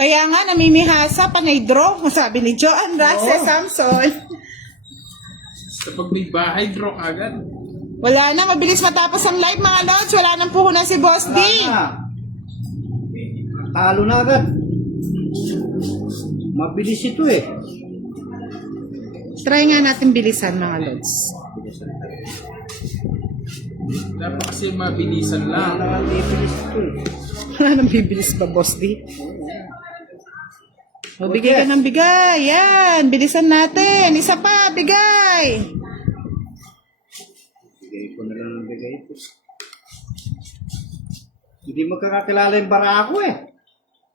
Kaya nga, namimihasa, panay draw, sabi ni Joan Race Samson. Sa pag may bahay, draw agad. Wala na, mabilis matapos ang live mga lods. Wala nang puhunan si Boss D. Wala na. Talo na agad. Mabilis ito eh. Try nga natin bilisan mga lods. Dapat kasi mabilisan lang. Wala na bibilis ito eh. Wala nang bibilis ba, Boss D? O, bigay ka ng bigay. Yan, bilisan natin. Isa pa, bigay. Bigay ko na lang ng bigay ito. Hindi magkakakilala yung bara ako eh.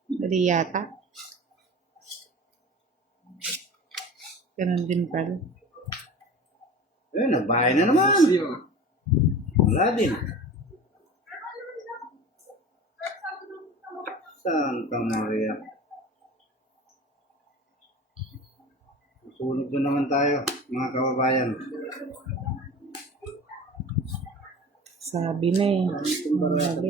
Dali yata. Ganun din pala. Eh, nagbahay na naman. Boss D, oh. Wala din. Santa Maria. Susunod doon naman tayo, mga kababayan. Sabi na eh. Sabi.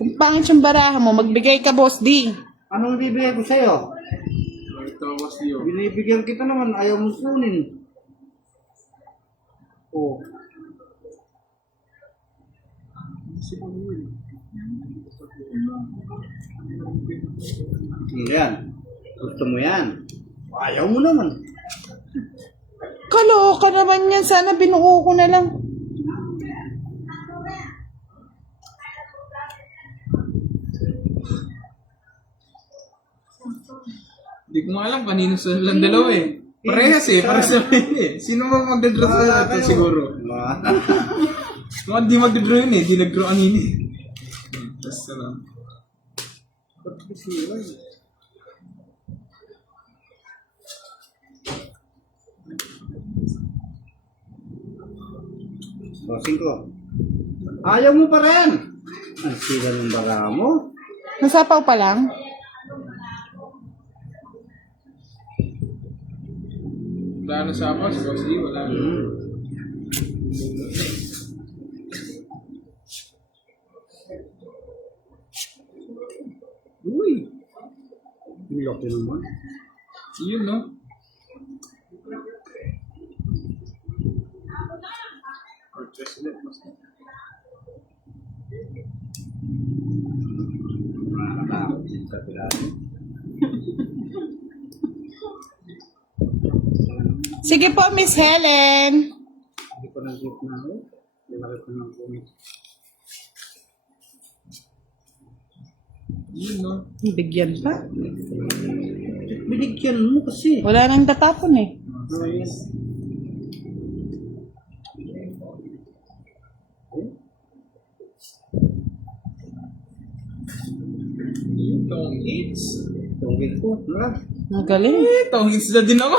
Kung pangit yung baraha mo, magbigay ka, Boss D. Anong bibigay ko sa'yo? Ito, Boss D, oh. Binibigyan kita naman, ayaw mo kunin. Oh. Yan. Gusto mo yan? Ayaw mo naman. Kaloka naman yan. Sana binuo ko na lang. Hindi ko nga alam kanino sa lang dalawa eh. Parehas eh, parehas na eh. Sino ba magdadraw sa ito siguro? Kung hindi magdadraw yun eh, hindi nagdraw kanina eh. Tapos ano. Bossing ko. Ayaw mo pa rin. Ang sila ng baga mo. Nasapaw pa lang? Wala na sa ako, si Boss D, wala na. Uy. Ang laki naman. Yun, no? Nakakatakot din sa pilano. Sige po, Miss Helen. Hindi ko nang gift na ako. Hindi ko ng kumit. Yun, no? Bigyan pa. Binigyan mo kasi. Wala nang tatapon eh. Yun, tong hits. Tungkol ko. Ha? Ang galing. Tong hits na din ako.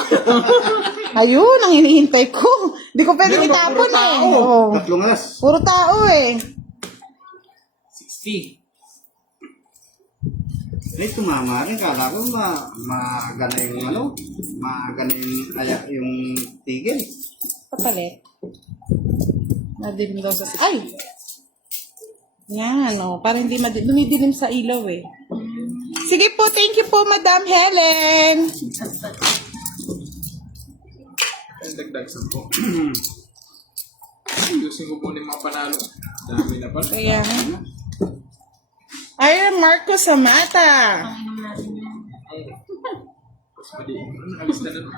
Ayun, ang hinihintay ko. Hindi ko pwede Yan, itapon puro eh. tao. Oo. Tatlong alas. Puro tao eh. 60. Eh, tumama rin. Kala ko magana yung ano. Magana yung tigil. Papalit. Nadilim daw sa... Ay! Yan, oh. Para hindi dumidilim sa ilaw eh. Sige po, thank you po, Madam Helen. Ang dagdag sa po. Ayusin ko po yung mga panalo. Dami na pala. Kaya nga. Iron Marco Samata. Mas mali. Alis na na.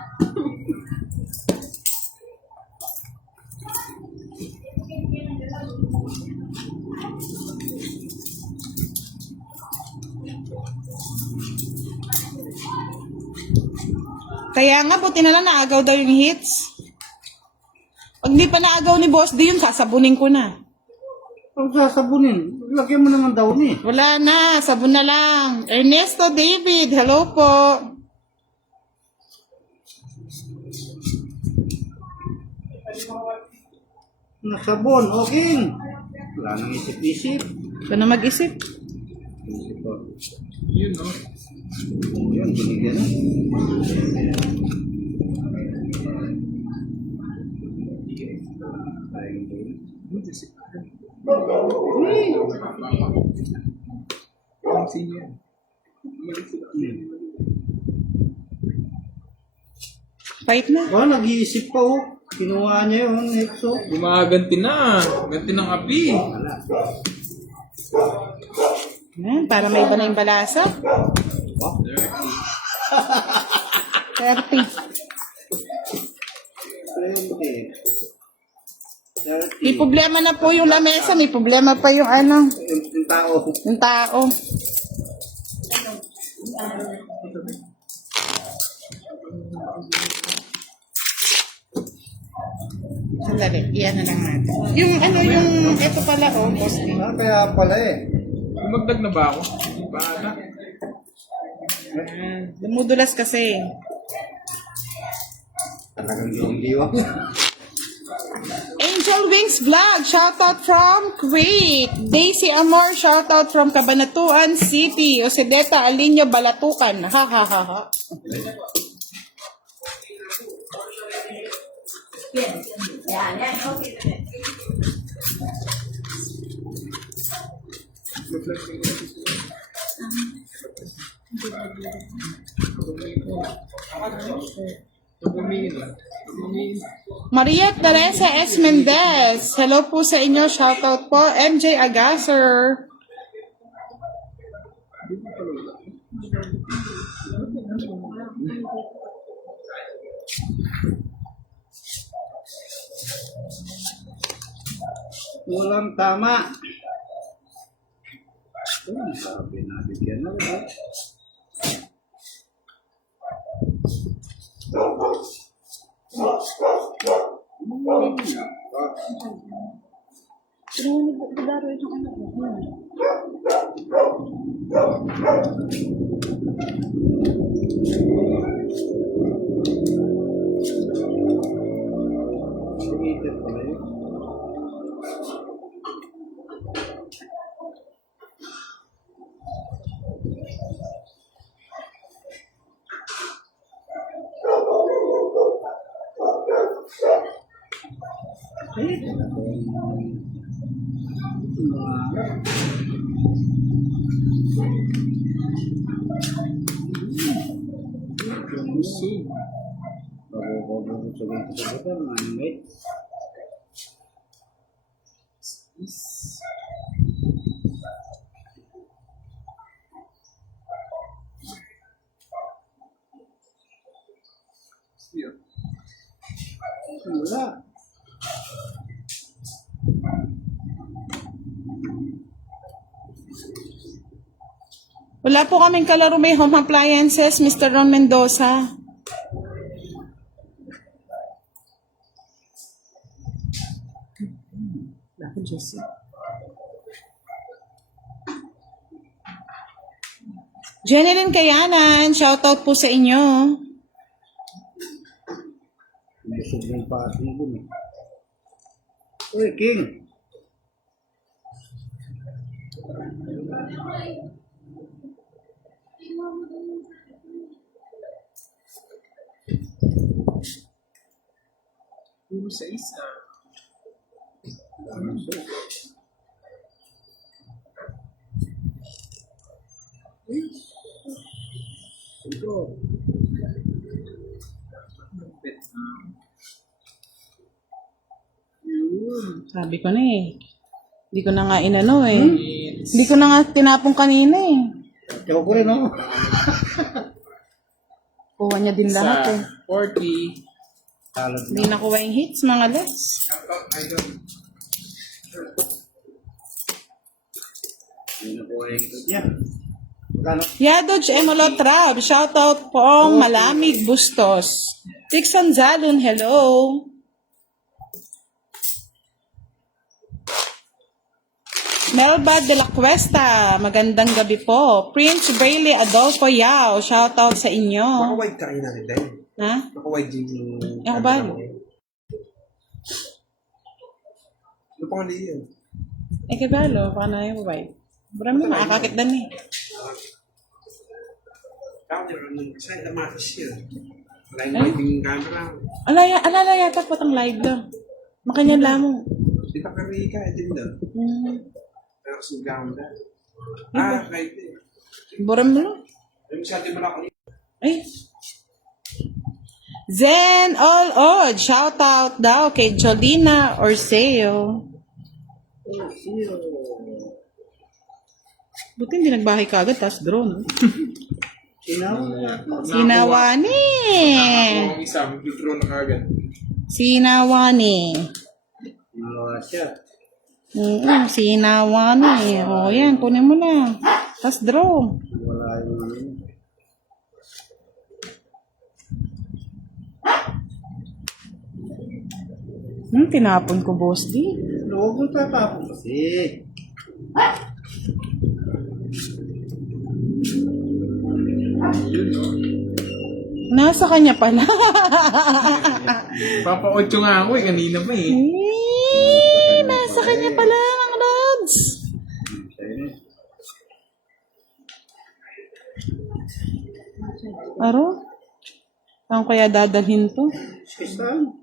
Kaya nga, buti na lang naagaw daw yung hits. Pag hindi pa naagaw ni Boss D yun, sasabunin ko na. Kung sasabunin, lagyan mo naman daw ni. Wala na, sabon na lang. Ernesto David, hello po. Nasabon, okay. Wala nang isip-isip. Ito na mag-isip. Isip ko. Yun, no? Yun, binigyan na. Ang sino yan? Umalis sila. Fight na. Oh, nag-iisip pa oh. Kinuha niya yun, Exo. Gumaganti na. Ganti ng api. Yan, para may iba na yung balasa. 30. May problema na po yung lamesa, may problema pa yung ano, Yung tao. yung tao. Sandali, iyan na lang natin. Yung ano, yung, ito pala, oh, posting. Ah, kaya pala eh. Lumagdag na ba ako? Hindi pa ata. Dumudulas kasi. Talagang diwang-diwang. Angel Wings Vlog, shoutout from Kuwait. Daisy Amor, shoutout from Cabanatuan City. Osedeta Alinyo, Balatukan. Ha ha ha ha. Mariette Teresa S. Mendez. Hello po sa inyo. Shoutout po. MJ Agasser. Walang tama. Sabi na, bigyan na rin. Wala. Wala po kaming kalaro may home appliances, Mr. Ron Mendoza. Ako, Diyos. Jeneline Kayanan, shoutout po sa inyo. May sobrang pating dun eh. Uy, King. Puro sa isa. Ito. Sabi ko na eh. Hindi ko na nga inano eh. Hindi ko na nga tinapong kanina eh. Ikaw ko rin ako. Kuha niya din lahat eh. 40. Talad Hindi nakuha yung hits, mga les. Shoutout, idol. Hindi na po yung ikot niya. Magkano? Yadoj Emolotrab, shoutout po Malamig Bustos. Tixon Zalun, hello. Melba de la Cuesta, magandang gabi po. Prince Bailey Adolfo Yao, shoutout sa inyo. Naka-wide ka rin natin tayo. Ha? Naka-wide din yung... Ako ba? Ano pang ali yun? Eh, kabalo, baka na yung wife. Marami makakakit dan eh. Tawag nyo, saan lamatis yun? Line yung camera. Alala yata po tang live lang. Makanya lamang. Di ba kari ka? Din doon. Pero kasi ganda. Right eh. Buram mo lang. Yung masyado mo na ako Ay. Zen All Odd, shout out daw kay Jolina Orseo. Buti hindi nagbahay ka agad, tapos drone. Sinawani. Ang isa, mag-draw na kagad. Sinawani. Nawa siya. Sinawani. O yan, kunin mo na. Tapos draw. Wala yung... Tinapon ko, boss di. Huwag mo tatapon kasi. Yun, no? Nasa kanya pala. Papa-8 nga ako eh, kanina pa eh. Nasa kanya pala ang lods. Aro? Saan kaya dadalhin to? Saan?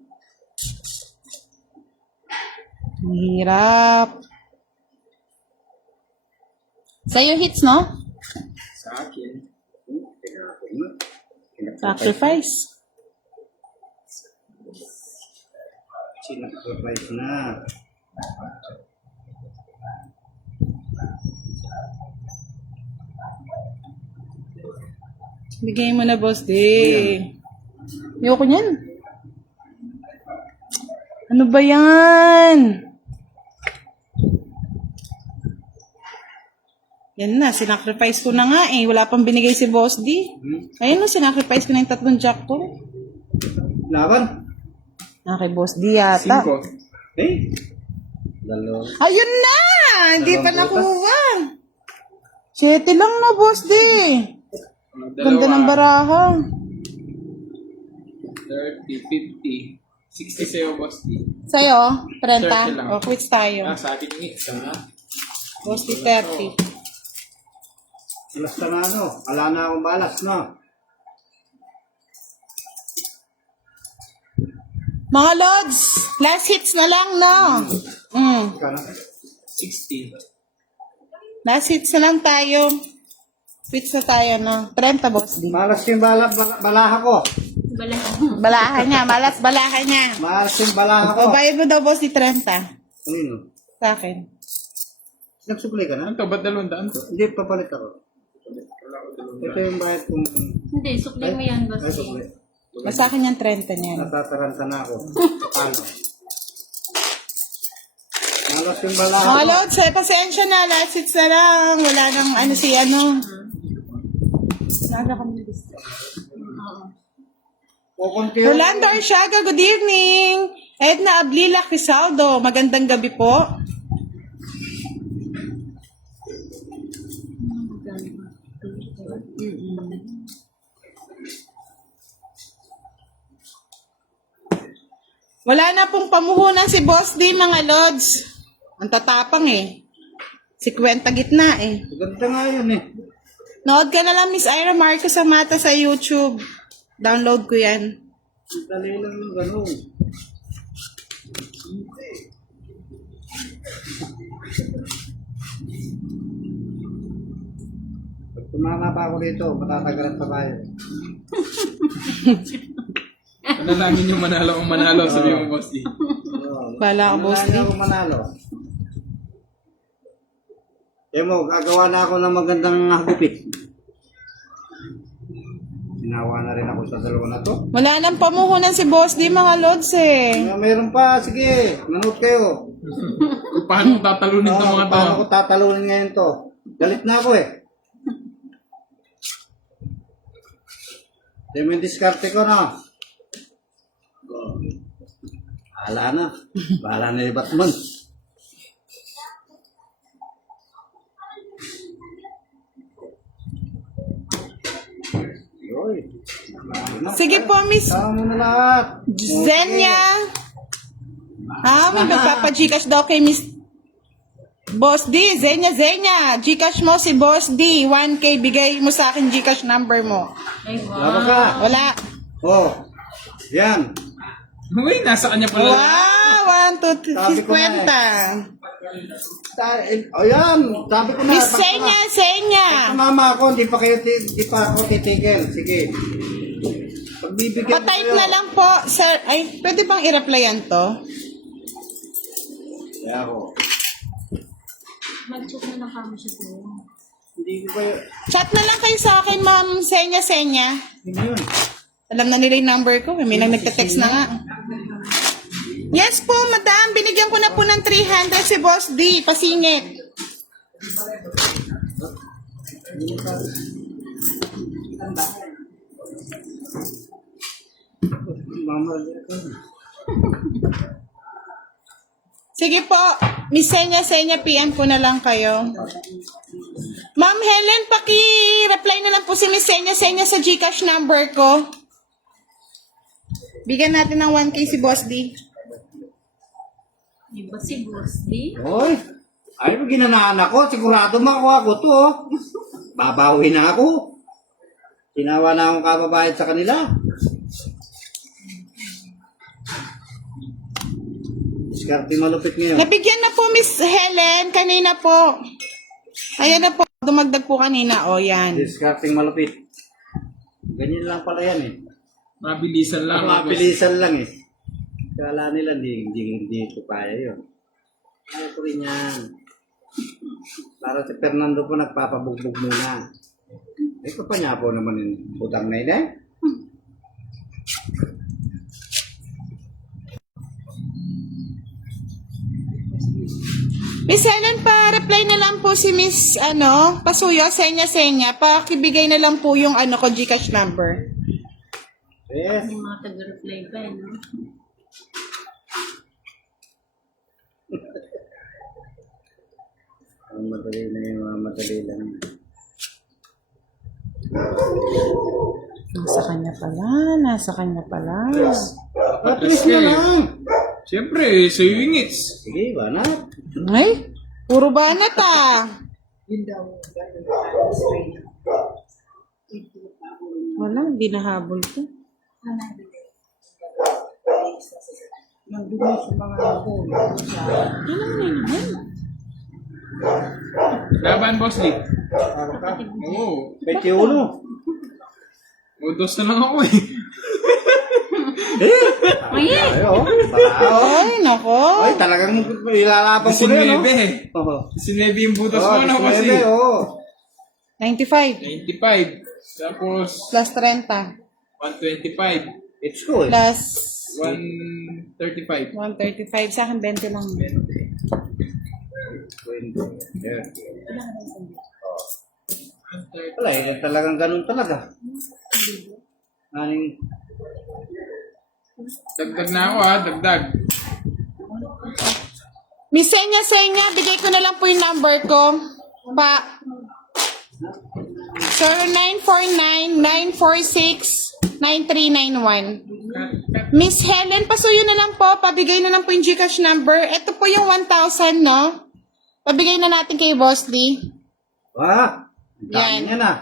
Ang hirap. Sa'yo hits, no? Sa akin. Sacrifice. Sinasacrifice na. Bigay mo na, boss. Ayoko niyan. Ano ba yan? Yan na, sinacrifice ko na nga eh. Wala pang binigay si Boss D. Ayun na, sinacrifice ko na yung 3 jack ko. Laban? Kay Boss D yata. 5. Eh? Dalawa. Ayun na! Hindi pa nakuha. 7 lang na, Boss D. Ganda ng baraha. 30, 50. 60 sa'yo, boss D. Sa'yo, 30. 30 lang. O, quits tayo. Sa akin yung hits, ha? Boss D, 30. Alas na ano? Wala na akong balas, no? Mga Lods, last hits na lang, no? Kano? 60. Last hits na lang tayo. Quits na tayo, no? 30, Boss D. Malas yung balaha ko. Balahan niya, malas balahan niya. Malas yung balaha ko. O, bayad mo daw, Boss D, 30. Ano? Sa akin. Nagsukli ka na? Ano to? Ba't 200 to? Hindi, papalit ako. Ito yung bayad kong... Hindi, sukli mo yan, boss. Ay, sukli. Sa akin yan, 30 niyan. Natataranta na ako. Paano? Malas yung balaha Mga ko. Lods, pasensya na. Last hits na lang. Wala nang ano si ano. Aga kami gusto. Kukunti Rolando Arsiaga, good evening. Edna Ablila Crisaldo, magandang gabi po. Wala na pong pamuhunan si Boss D, mga Lods. Ang tatapang eh. Si Kwenta gitna eh. Ganda nga yun eh. Nood ka na lang, Miss Ira Marcos Amata sa YouTube. Download ko yan. Dali lang yung gano'n. Pag tumama pa ako dito, matatagalan pa tayo. Panalangin yung manalo ang manalo, sabi mo, Boss D. Bala ka, Boss D. Wala ako manalo. Kaya mo, gagawa na ako ng magandang hagupit. Sinawa na rin ako sa dalawa na to. Wala nang pamuhunan si Boss D, mga Lods eh. Meron pa, sige, nanood kayo. Kung paano tatalunin ng mga Paano tao. ko tatalunin ngayon to? Galit na ako eh. Kaya may diskarte ko na. Bahala na. Bahala na yung Batman. Yoy. Sige po, Miss Tama mo na lahat. Zenya. May magpapa-Gcash daw kay Miss Boss D. Zenya. Gcash mo si Boss D. 1K. Bigay mo sa akin Gcash number mo. Ay, Laba ka. Wala. Oh. Yan. Uy, nasa kanya pala. Wow, 1, 2, Sabi ko na 50. O yan. Sabi ko na. Miss Zenya. Mama ako, di pa ako titigil. Sige. Pagbibigyan Pa-type na lang po, sir. Ay, pwede bang i-replyan to? Kaya ako. mag-check na lang kami siya doon. Hindi ko kayo. Chat na lang kayo sa akin, Ma'am Zenya. Hindi yun. Alam na nila yung number ko. May nagte-text na nga. Yes po, madam. Binigyan ko na po ng 300 si Boss D. Pasingit. Mama, Sige po. Miss Zenya, PM ko na lang kayo. Ma'am Helen, paki-reply na lang po si Miss Zenya sa Gcash number ko. Bigyan natin ng 1K si Boss D. Di ba si Boss D? Hoy, ay mo ginanaan ako. Sigurado makuha ko to. Oh. Babawi na ako. Tinawa na akong kababayad sa kanila. Diskarte malupit ngayon. Nabigyan na po Miss Helen kanina po. Ayan na po. Dumagdag po kanina. O, yan. Discarding malupit. Ganyan lang pala yan eh. Mabilisan lang. Mabilisan lang eh. Kala nila hindi ito kaya yun. Kaya ko rin yan. Para si Fernando po nagpapabugbog muna. Eh kapanya po naman yung utang na yun eh. Miss Helen, pa-reply na lang po si Miss, Pasuyo, Zenya. Pakibigay na lang po yung, ko, Gcash number. Yes. May mga taga-reply pa eh, no? Ang madali na yung mga madali lang. Nasa kanya pala. At least na lang. Siyempre, so yung ingits. Sige, wala. Ay, puro banat Wala, hindi nahabol to. Laban, Boss D. Oo. 21. Udos na lang ako eh. Ayo. Ay, nako. Ay, talagang ilalaban ko na yun. 19 eh. Oo. 19 yung butas Oo, mo na, Boss D. 19, oo. 95 95. Tapos, plus 30 125. It's cool. plus 135. 135. Sa akin, 20 lang. Yeah. Wala eh, talagang ganun talaga. Aning, Dagdag na ako ha, dagdag. Miss Senya, bigay ko na lang po yung number ko. 0949-946-9391. Miss Helen, pasuyo na lang po. Pabigay na lang po yung GCash number. Ito po yung 1,000, no? Pabigay na natin kay Boss Lee. ang dami Yan. niya na.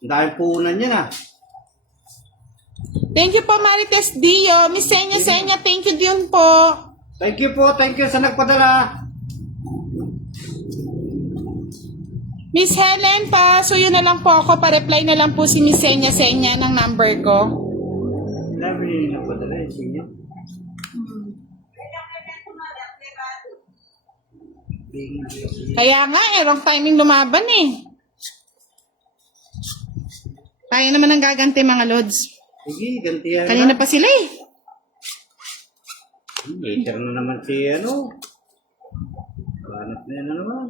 Ang dami puhunan niya na. Thank you po, Marites Dio. Miss Senya, thank you din po. Thank you po, thank you sa nagpadala. Miss Helen, pasuyo na lang po ako. Pa-reply na lang po si Miss Senya ng number ko. Dami niya nagpadala yung sinya. Kaya nga, wrong timing lumaban eh. Tayo naman ang gaganti, mga lods. Sige, gantihan Kanina na. pa sila eh. Later na naman si ano. Hanap na yan na naman.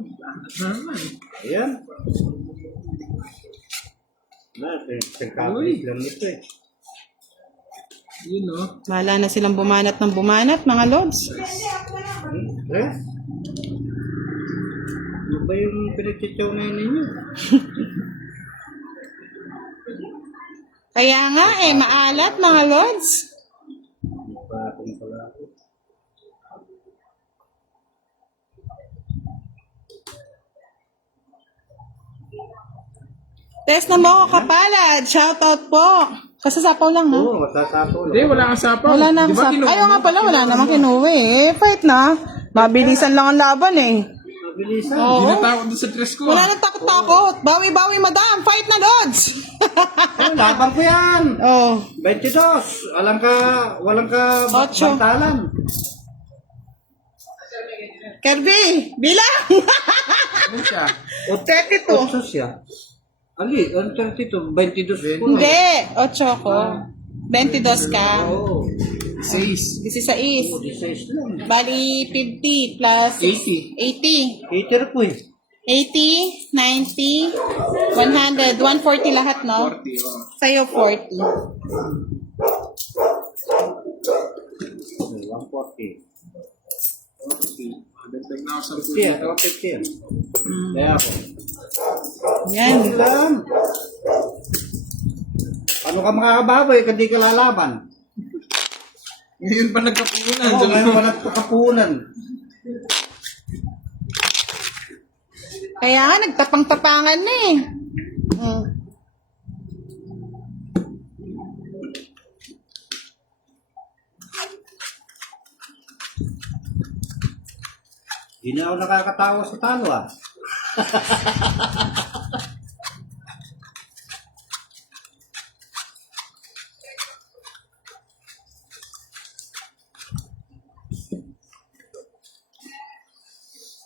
Ayan. Pagkakalit lang ito eh. Yun o. Wala na silang bumanat ng bumanat, mga lods. Eh? Ano ba yung pinagtsitsaw na yun ninyo? Kaya nga eh, maalat, mga lods. Patong pala ako. Test na mo ako kapalad. Shoutout po. Kasasapaw lang, no? Oo, matasapo. Hindi, wala kang sapaw. Wala na Di akong ba sapaw. kinuha Ayaw mo? nga pala, wala namang kinuwi eh. Fight na. Mabilisan lang ang laban eh. Mabilisan. Oo. Hindi natakot doon sa dress ko. Wala nang takot-takot. Bawi-bawi, madam. Fight na, lods. Oh, laban ko yan. Oh. 22. Walang ka Ocho. bantalan. Kirby, bilang. Ano siya? O 32. 8 siya. Ali, ano 32? 22 ko. Hindi, 8 ko. 22 ka. Oo. 6. 16. 16 lang. Bali, 50 plus 80. 80. Hater ko eh. 80, 90, 100, 140 lahat, no? 40, oh. Sa'yo, 40. 140. Dagdag na ako sa 50 yan. 50 yan. Kaya ako. Yan. Lang. Ano ka makakababoy kung di ka lalaban? Ngayon pa nagkapunan. Oo, ngayon pa nagpakapunan. Kaya nga, nagtapang-tapangan na eh. Mm. Di na ako nakakatawa sa talo ah.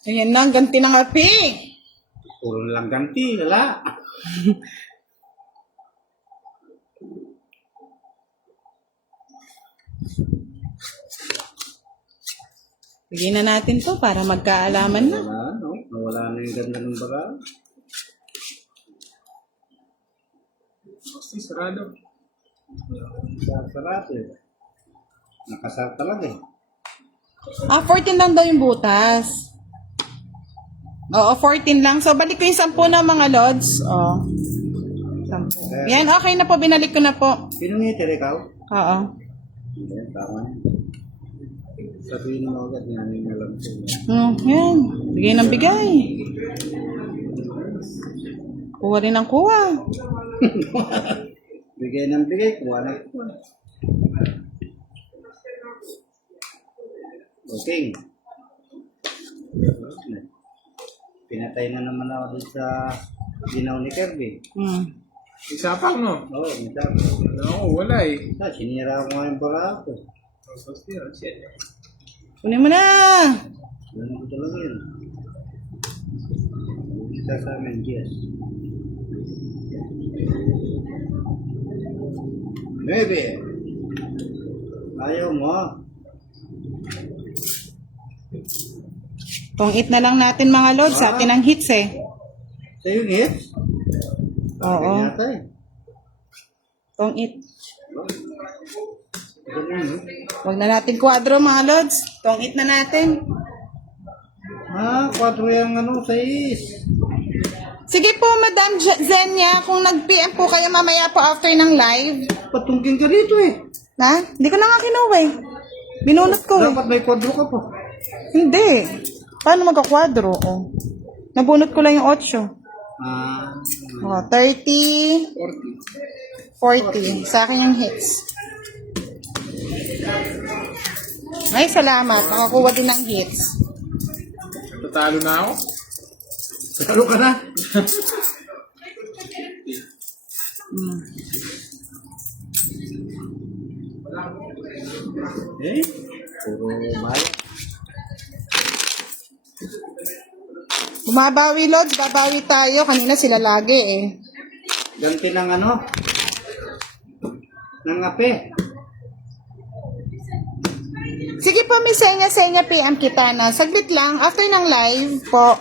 Ayan na, ang ganti ng api. Puro na lang ganti, wala. Bigyan na natin to para magkaalaman na. Wala, no? Nawala na yung ganda ng baga. Basta sarado. Sarap eh. Nakasar talaga eh. 14 lang daw yung butas. Oo, 14 lang. So, balik ko yung 10 na mga lods. Oh. 10. Yan, okay na po. Binalik ko na po. Sino nga ito, ikaw? Oo. Hindi, tama. Sabihin mo agad, namin alam ko. Yan. Bigay ng bigay. Kuha rin ng kuha. Bigay ng bigay, kuha na kuha. Okay. Pinatay na naman ako dun sa ginaw ni Kirby. Isapang no? Oo, minsan. Oo, wala eh. Sinira ko nga yung baga ako. Kunin mo na. Ganun ko talaga yun. Isa sa amin, yes. Maybe. Ayaw mo. Kung eat na lang natin mga lods, sa atin ang hits eh. Sa'yo, hits? Oo. Yata eh. Tong it. Ganun, no? Huwag na natin kwadro mga lods. Tong it na natin. 4 yung 6. Sige po, Madam Zenya, kung nag-PM po kayo mamaya po after ng live. Patungkin ka dito eh. Ha? Hindi ko na nga kinuha eh. Binunot ko eh. Dapat may kwadro ka po. Hindi. Paano magkakwadro? Oh. Nabunot ko lang yung 8. Oh, 30, 40. Sa akin yung hits. Ay, salamat. Nakakuha din ng hits. Tatalo na ako. Talo ka na. Eh? Puro bahay. Bumabawi, Lods. Babawi tayo. Kanina sila lagi eh. Ganti ng ng ape. Sige po, Miss Senya, PM kita na. Saglit lang. After ng live po.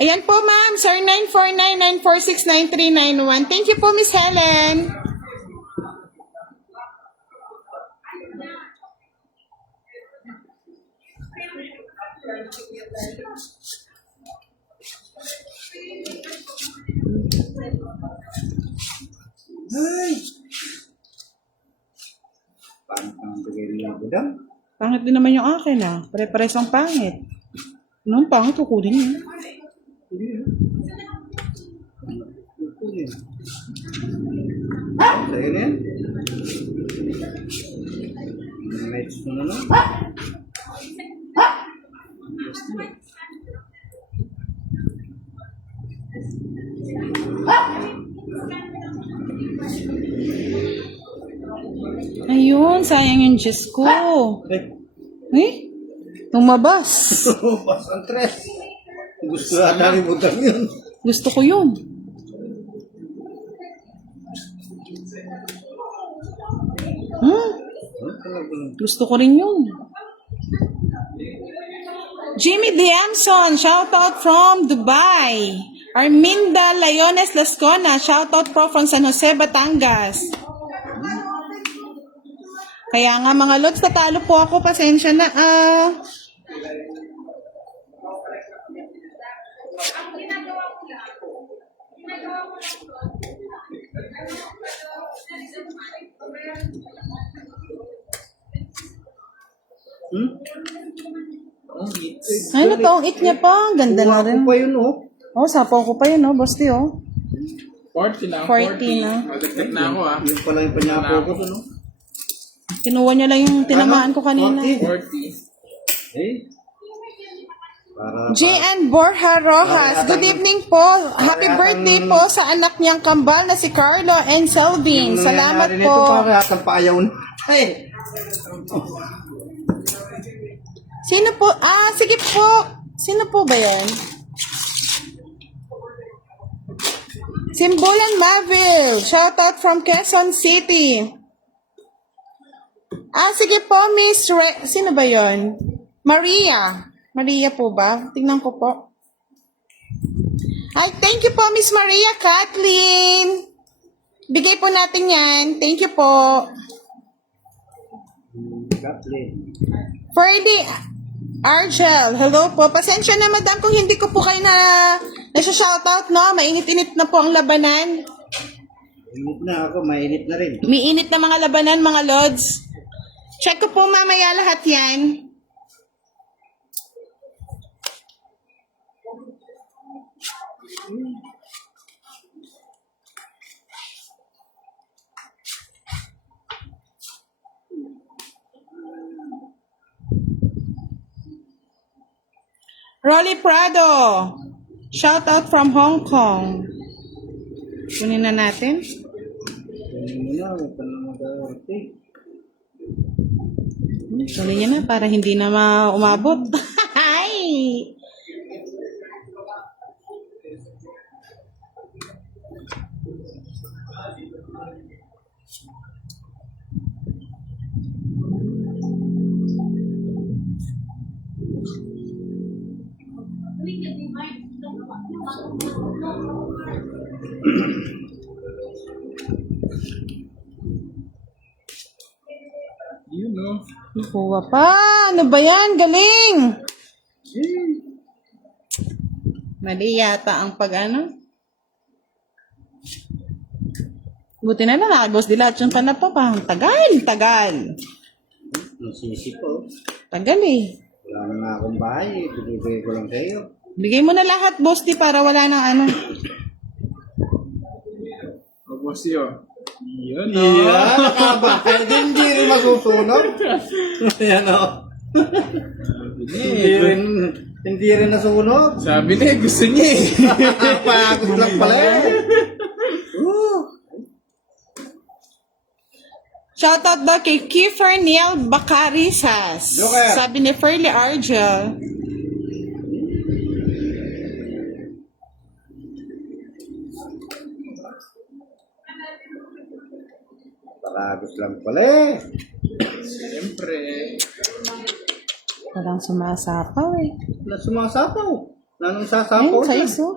Ayan po, ma'am. Sir, 949-946-9391. Thank you po, Miss Helen. Ay! Paano kang bigay nila budang? Pangit din naman yung akin ah. Pare-pares ang pangit. Ano ang pangit? Kukunin yun. Sa'yo na yan? Mates mo na lang. Ayun, sayang yung Diyos ko. Ay! Eh? Lumabas. Bas ang tres. Gusto na ni budang yun. Gusto ko yun. Gusto ko rin yun. Jimmy Diamson, shoutout from Dubai. Arminda Layones Lascona, shoutout po from San Jose, Batangas. Kaya nga mga lods, natalo po ako. Pasensya na. Ay, natong it niya pa. Ganda na rin. Ako pa yun, oh. Oh, sapaw ko pa yun, oh. Basti, oh. 40 na. 40 na. Magdagdag na ako ah. Yun pala yung panyapo ko, ano? Kinuha niya lang yung tinamaan ko kanina. 40. 40. Eh? Para, J.N. Borja Rojas, good evening po. Happy birthday po sa anak niyang kambal na si Carlo and Selvin. Salamat Ito po. para atang paayaw na. Ay! Sino po? Sige po. Sino po ba yan? Simbolan Mavil. Shoutout from Quezon City. Sige po, Miss Sino ba yon? Maria. Maria po ba? Tingnan ko po. Ay, thank you po, Miss Maria Kathleen. Bigay po natin yan. Thank you po. Ferdy Argel, hello po. Pasensya na, madam, kung hindi ko po kayo nasa-shoutout, no? Mainit-init na po ang labanan. Mainit na ako, mainit na rin. Miinit na mga labanan, mga lods. Check ko po mamaya lahat yan. Rolly Prado. Shout out from Hong Kong. Kunin na natin. Kunin niya na para hindi na umabot. Hi! Yun, no? Kuha pa. Ano ba yan? Galing. Mali yata ang pag-ano. Buti na lang, nakagos di lahat yung panapa pa. Tagal. Nasisi po. Tagal eh. Wala na nga akong bahay. Bibigay ko lang kayo. Bigay mo na lahat, boss, di para wala nang ano. O, boss yun. Yun, no? Yeah, nakabakal. Hindi rin masusunog. Ayan o. Hindi rin nasunog. Sabi na, gusto niya eh. Pagod lang pala eh. Shoutout daw kay Kiefer Neil Bacarisas. Joker. Sabi ni Ferlie Argel. Pagod lang pala eh. Siyempre. Walang sumasapaw eh. Wala sumasapaw. Nanong sasapaw Ayun, siya. size oh.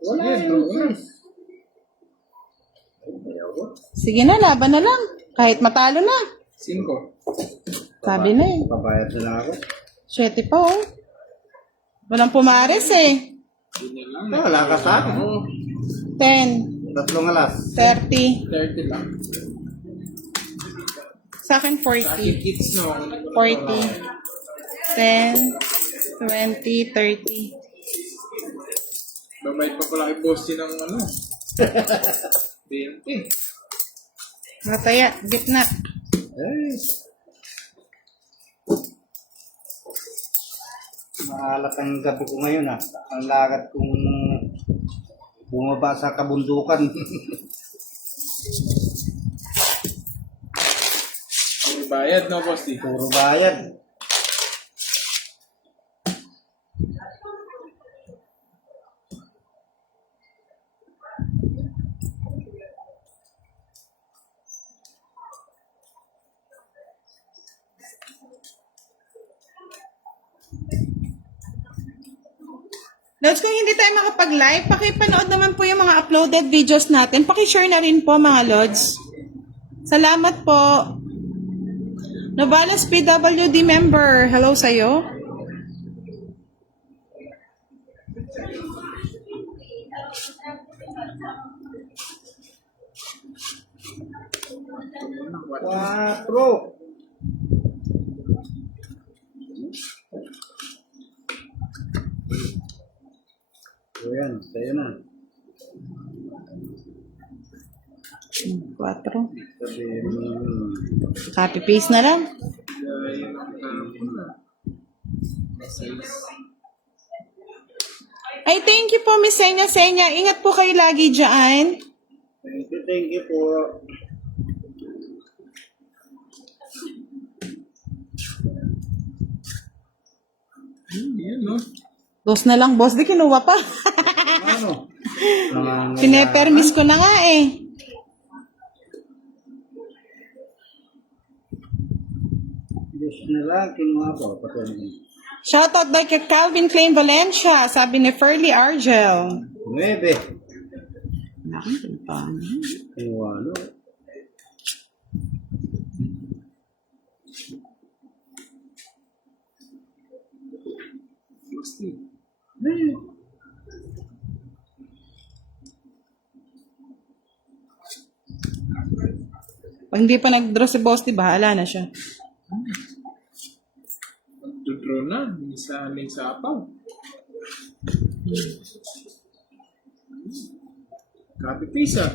Wala Sige, yun. bro. Sige na, laban na lang. Kahit matalo na. 5. Sabi na eh. Pabayad na lang ako. 7 pa oh. Walang pumares eh. Yun lang. Wala ka sa akin. 10, 3 alas. 30. 30 lang. Sa akin Sa akin 40. kids, no? 40. 10, 20, 30. Babayad pa pala kay boss yun ng ano. 20. Mataya, gitna. Ay. Maalat ang gabi ko ngayon ah. Ang lagat kong bumaba sa kabundukan. Ang bayad, no, boss? Di? Puro bayad. Lods, kung hindi tayo makapag-live, pakipanood naman po yung mga uploaded videos natin. Pakishare na rin po mga Lods. Salamat po. Novales PWD member, hello sa'yo. Quatro. Ayan, sa'yo na. 4. Sabihin mo, Copy paste na lang. Yun ang Ay, thank you po, Miss Senya. Ingat po kayo lagi dyan. thank you po. Yun, no? Dos na lang, boss. Di kinuha pa. Ano? Pinepermis ko na nga eh. Yes na lang, kinuha ko. Patuloy. Shoutout by kay Calvin Klein Valencia. Sabi ni Ferlie Argel. 9. Nakikita. Kinuha, no? Boss, di. Pag hindi pa nag-draw si boss, di bahala na siya. Magdodraw na. Sa aming sapaw. Copy paste, ah.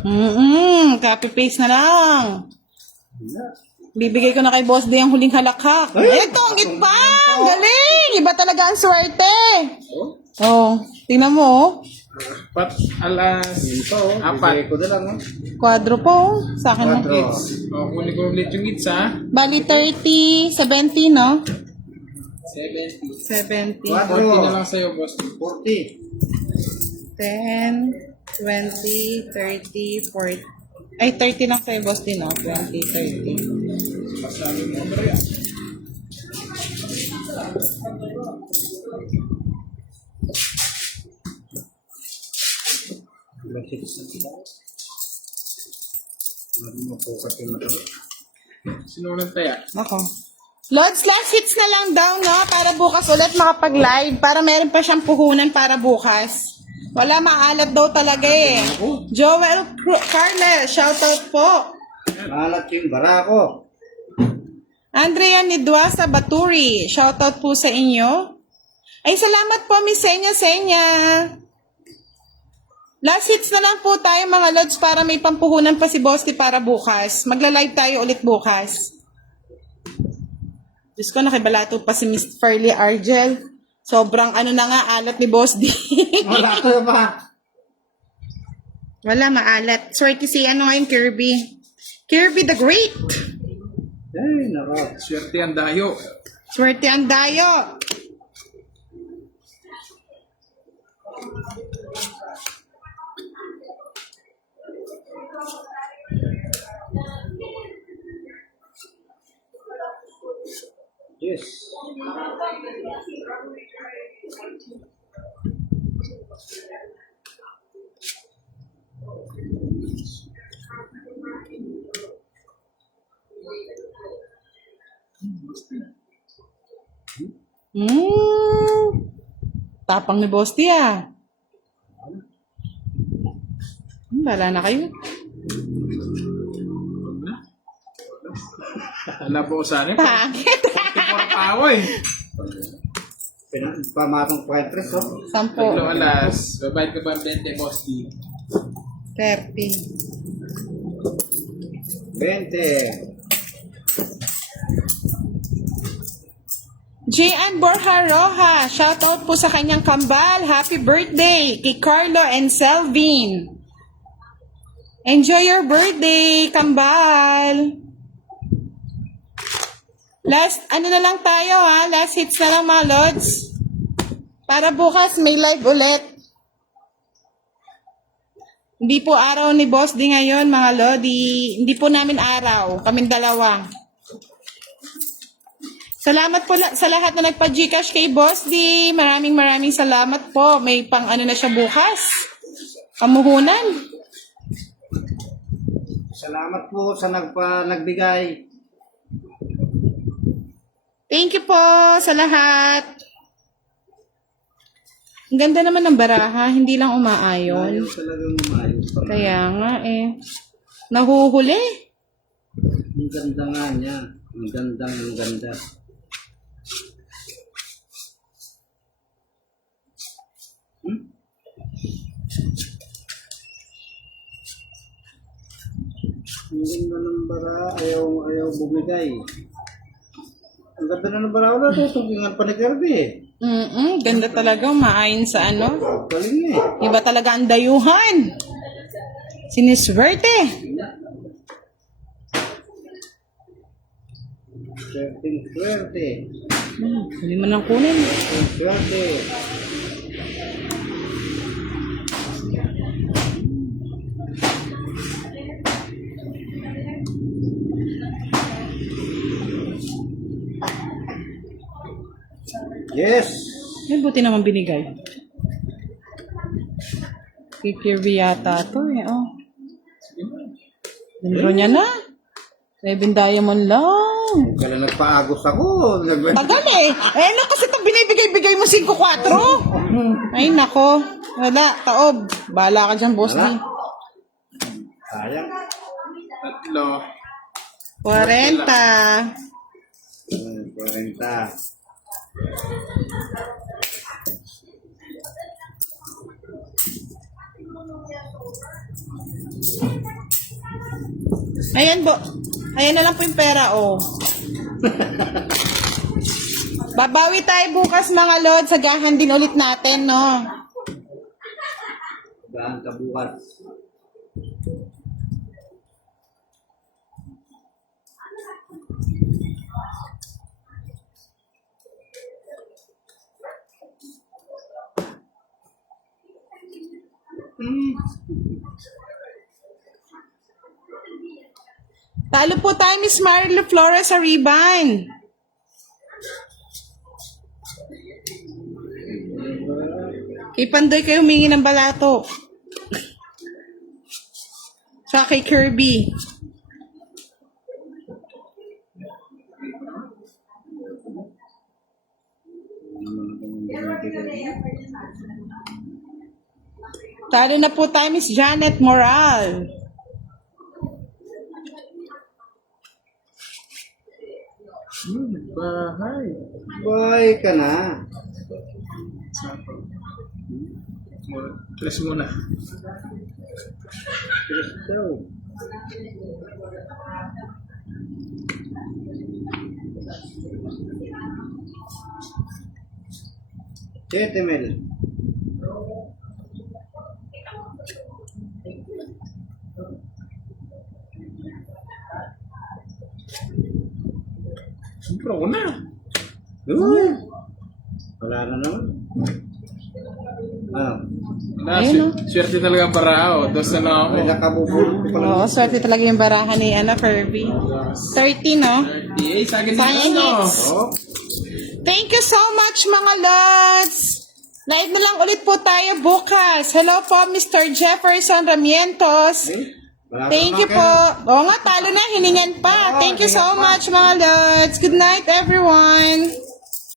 Copy paste na lang. Bibigay ko na kay boss di ang huling halakhak. Eto, ang iba! Galing! Iba talaga ang swerte. Oh, Oh, tingnan mo oh. alas Ito, bibigay 4. ko na lang, no? Kwadro po oh. Sa akin mo. Kwadro. O, kunin ko ulit yung hits, ha? Bali 30, 70, no? 70. 70. 40 na lang sa'yo, boss. 40. 10, 20, 30, 40. Ay, 30 lang sa'yo, boss din, no? 20, 30. Masabi mo, Maria. Hindi mo focus yung mata. Sinunod taya. Ako. Lods, last hits na lang daw, no? Para bukas ulit makapag-live. Para meron pa siyang puhunan para bukas. Wala, maalat daw talaga eh. Joel Carles, shoutout po. Malat yung barako. Andrea Nidwasa Baturi, shoutout po sa inyo. Ay, salamat po, Miss Senya. Last hits na lang po tayo mga Lods para may pampuhunan pa si Bosti para bukas. Magla-live tayo ulit bukas. Diyos ko, nakibalato pa si Miss Ferlie Argel. Sobrang ano na nga, alat ni Boss D. Wala ko ba? Wala, maalat. Swerte si ano ngayon, Kirby. Kirby the Great. Ay, nako. Swerte ang dayo. Swerte ang dayo. Yes. Tapang ni Boss D ah. Bala na kayo. Wala po sa akin. Bakit? 44 pa ako eh. Pamatong pa yung tres, oh. 10. Tatlong alas. Babayad ka ba ang 20, Boss D? 30. 20. J.Ann Borja Roja, shoutout po sa kanyang kambal. Happy birthday kay Carlo and Selvin. Enjoy your birthday, kambal. Last, ano na lang tayo ha? Last hits na lang mga Lods. Para bukas may live ulit. Hindi po araw ni Boss D ngayon mga Lodi. Hindi po namin araw. Kaming dalawa. Salamat po sa lahat na nagpa-Gcash kay Boss D. Maraming salamat po. May pang ano na siya bukas. Kamuhunan. Salamat po sa nagbigay. Thank you po sa lahat. Ang ganda naman ng baraha. Hindi lang umaayon. Ayun talagang umayos. Kaya nga eh. Nahuhuli. Ang ganda nga niya. Ang ganda. Ang ganda ng bara. Ayaw bumigay. Ang ganda na ng bara. Wala tutugingan pa ni Kirby eh. Ganda talaga. Umaayon sa ano. Galing eh. Iba talaga ang dayuhan. Siniswerte. Swerte. Hindi mo nang kunin. Swerte. Yes. Ay, buti naman binigay. Kay Kirby yata to eh. Oh. Dendro niya na. 7 diamond lang. Kaya nagpaagos ako. Tagal eh. Eh, na kasi itong binibigay-bigay mo 5-4. Ay, nako. Wala, taob. Bahala ka dyan, Boss D. Sayang. Tatlo. 40. 40. Ayan, ayan na lang po yung pera, oh. Babawi tayo bukas, mga Lord. Sagahan din ulit natin, no? Gaan ka bukas. Talo po tayo ni Marlo Flores sa rebound. Kay Pandoy kayo humingi ng balato. Sa kay Kirby. Talo na po tayo, Miss Janet Moral. Bahay. Buhay ka na. Tres muna. Yes, daw. Siete mil. Siyempre ako na. Uy! Wala na naman. Ah, Ayun, Swerte talaga para ako. Dos na lang ako. may nakabubulot ko pala. Oo, swerte talaga yung barahan ni Kirby. 30, no? Sa akin Sayang din ano. hits. Oh, Thank you so much, mga lods! Live na lang ulit po tayo bukas. Hello po, Mr. Jefferson Ramientos. wala Thank pa you po. Oo nga, talo na, hiningan pa. Thank you so much, mga lods. Good night, everyone.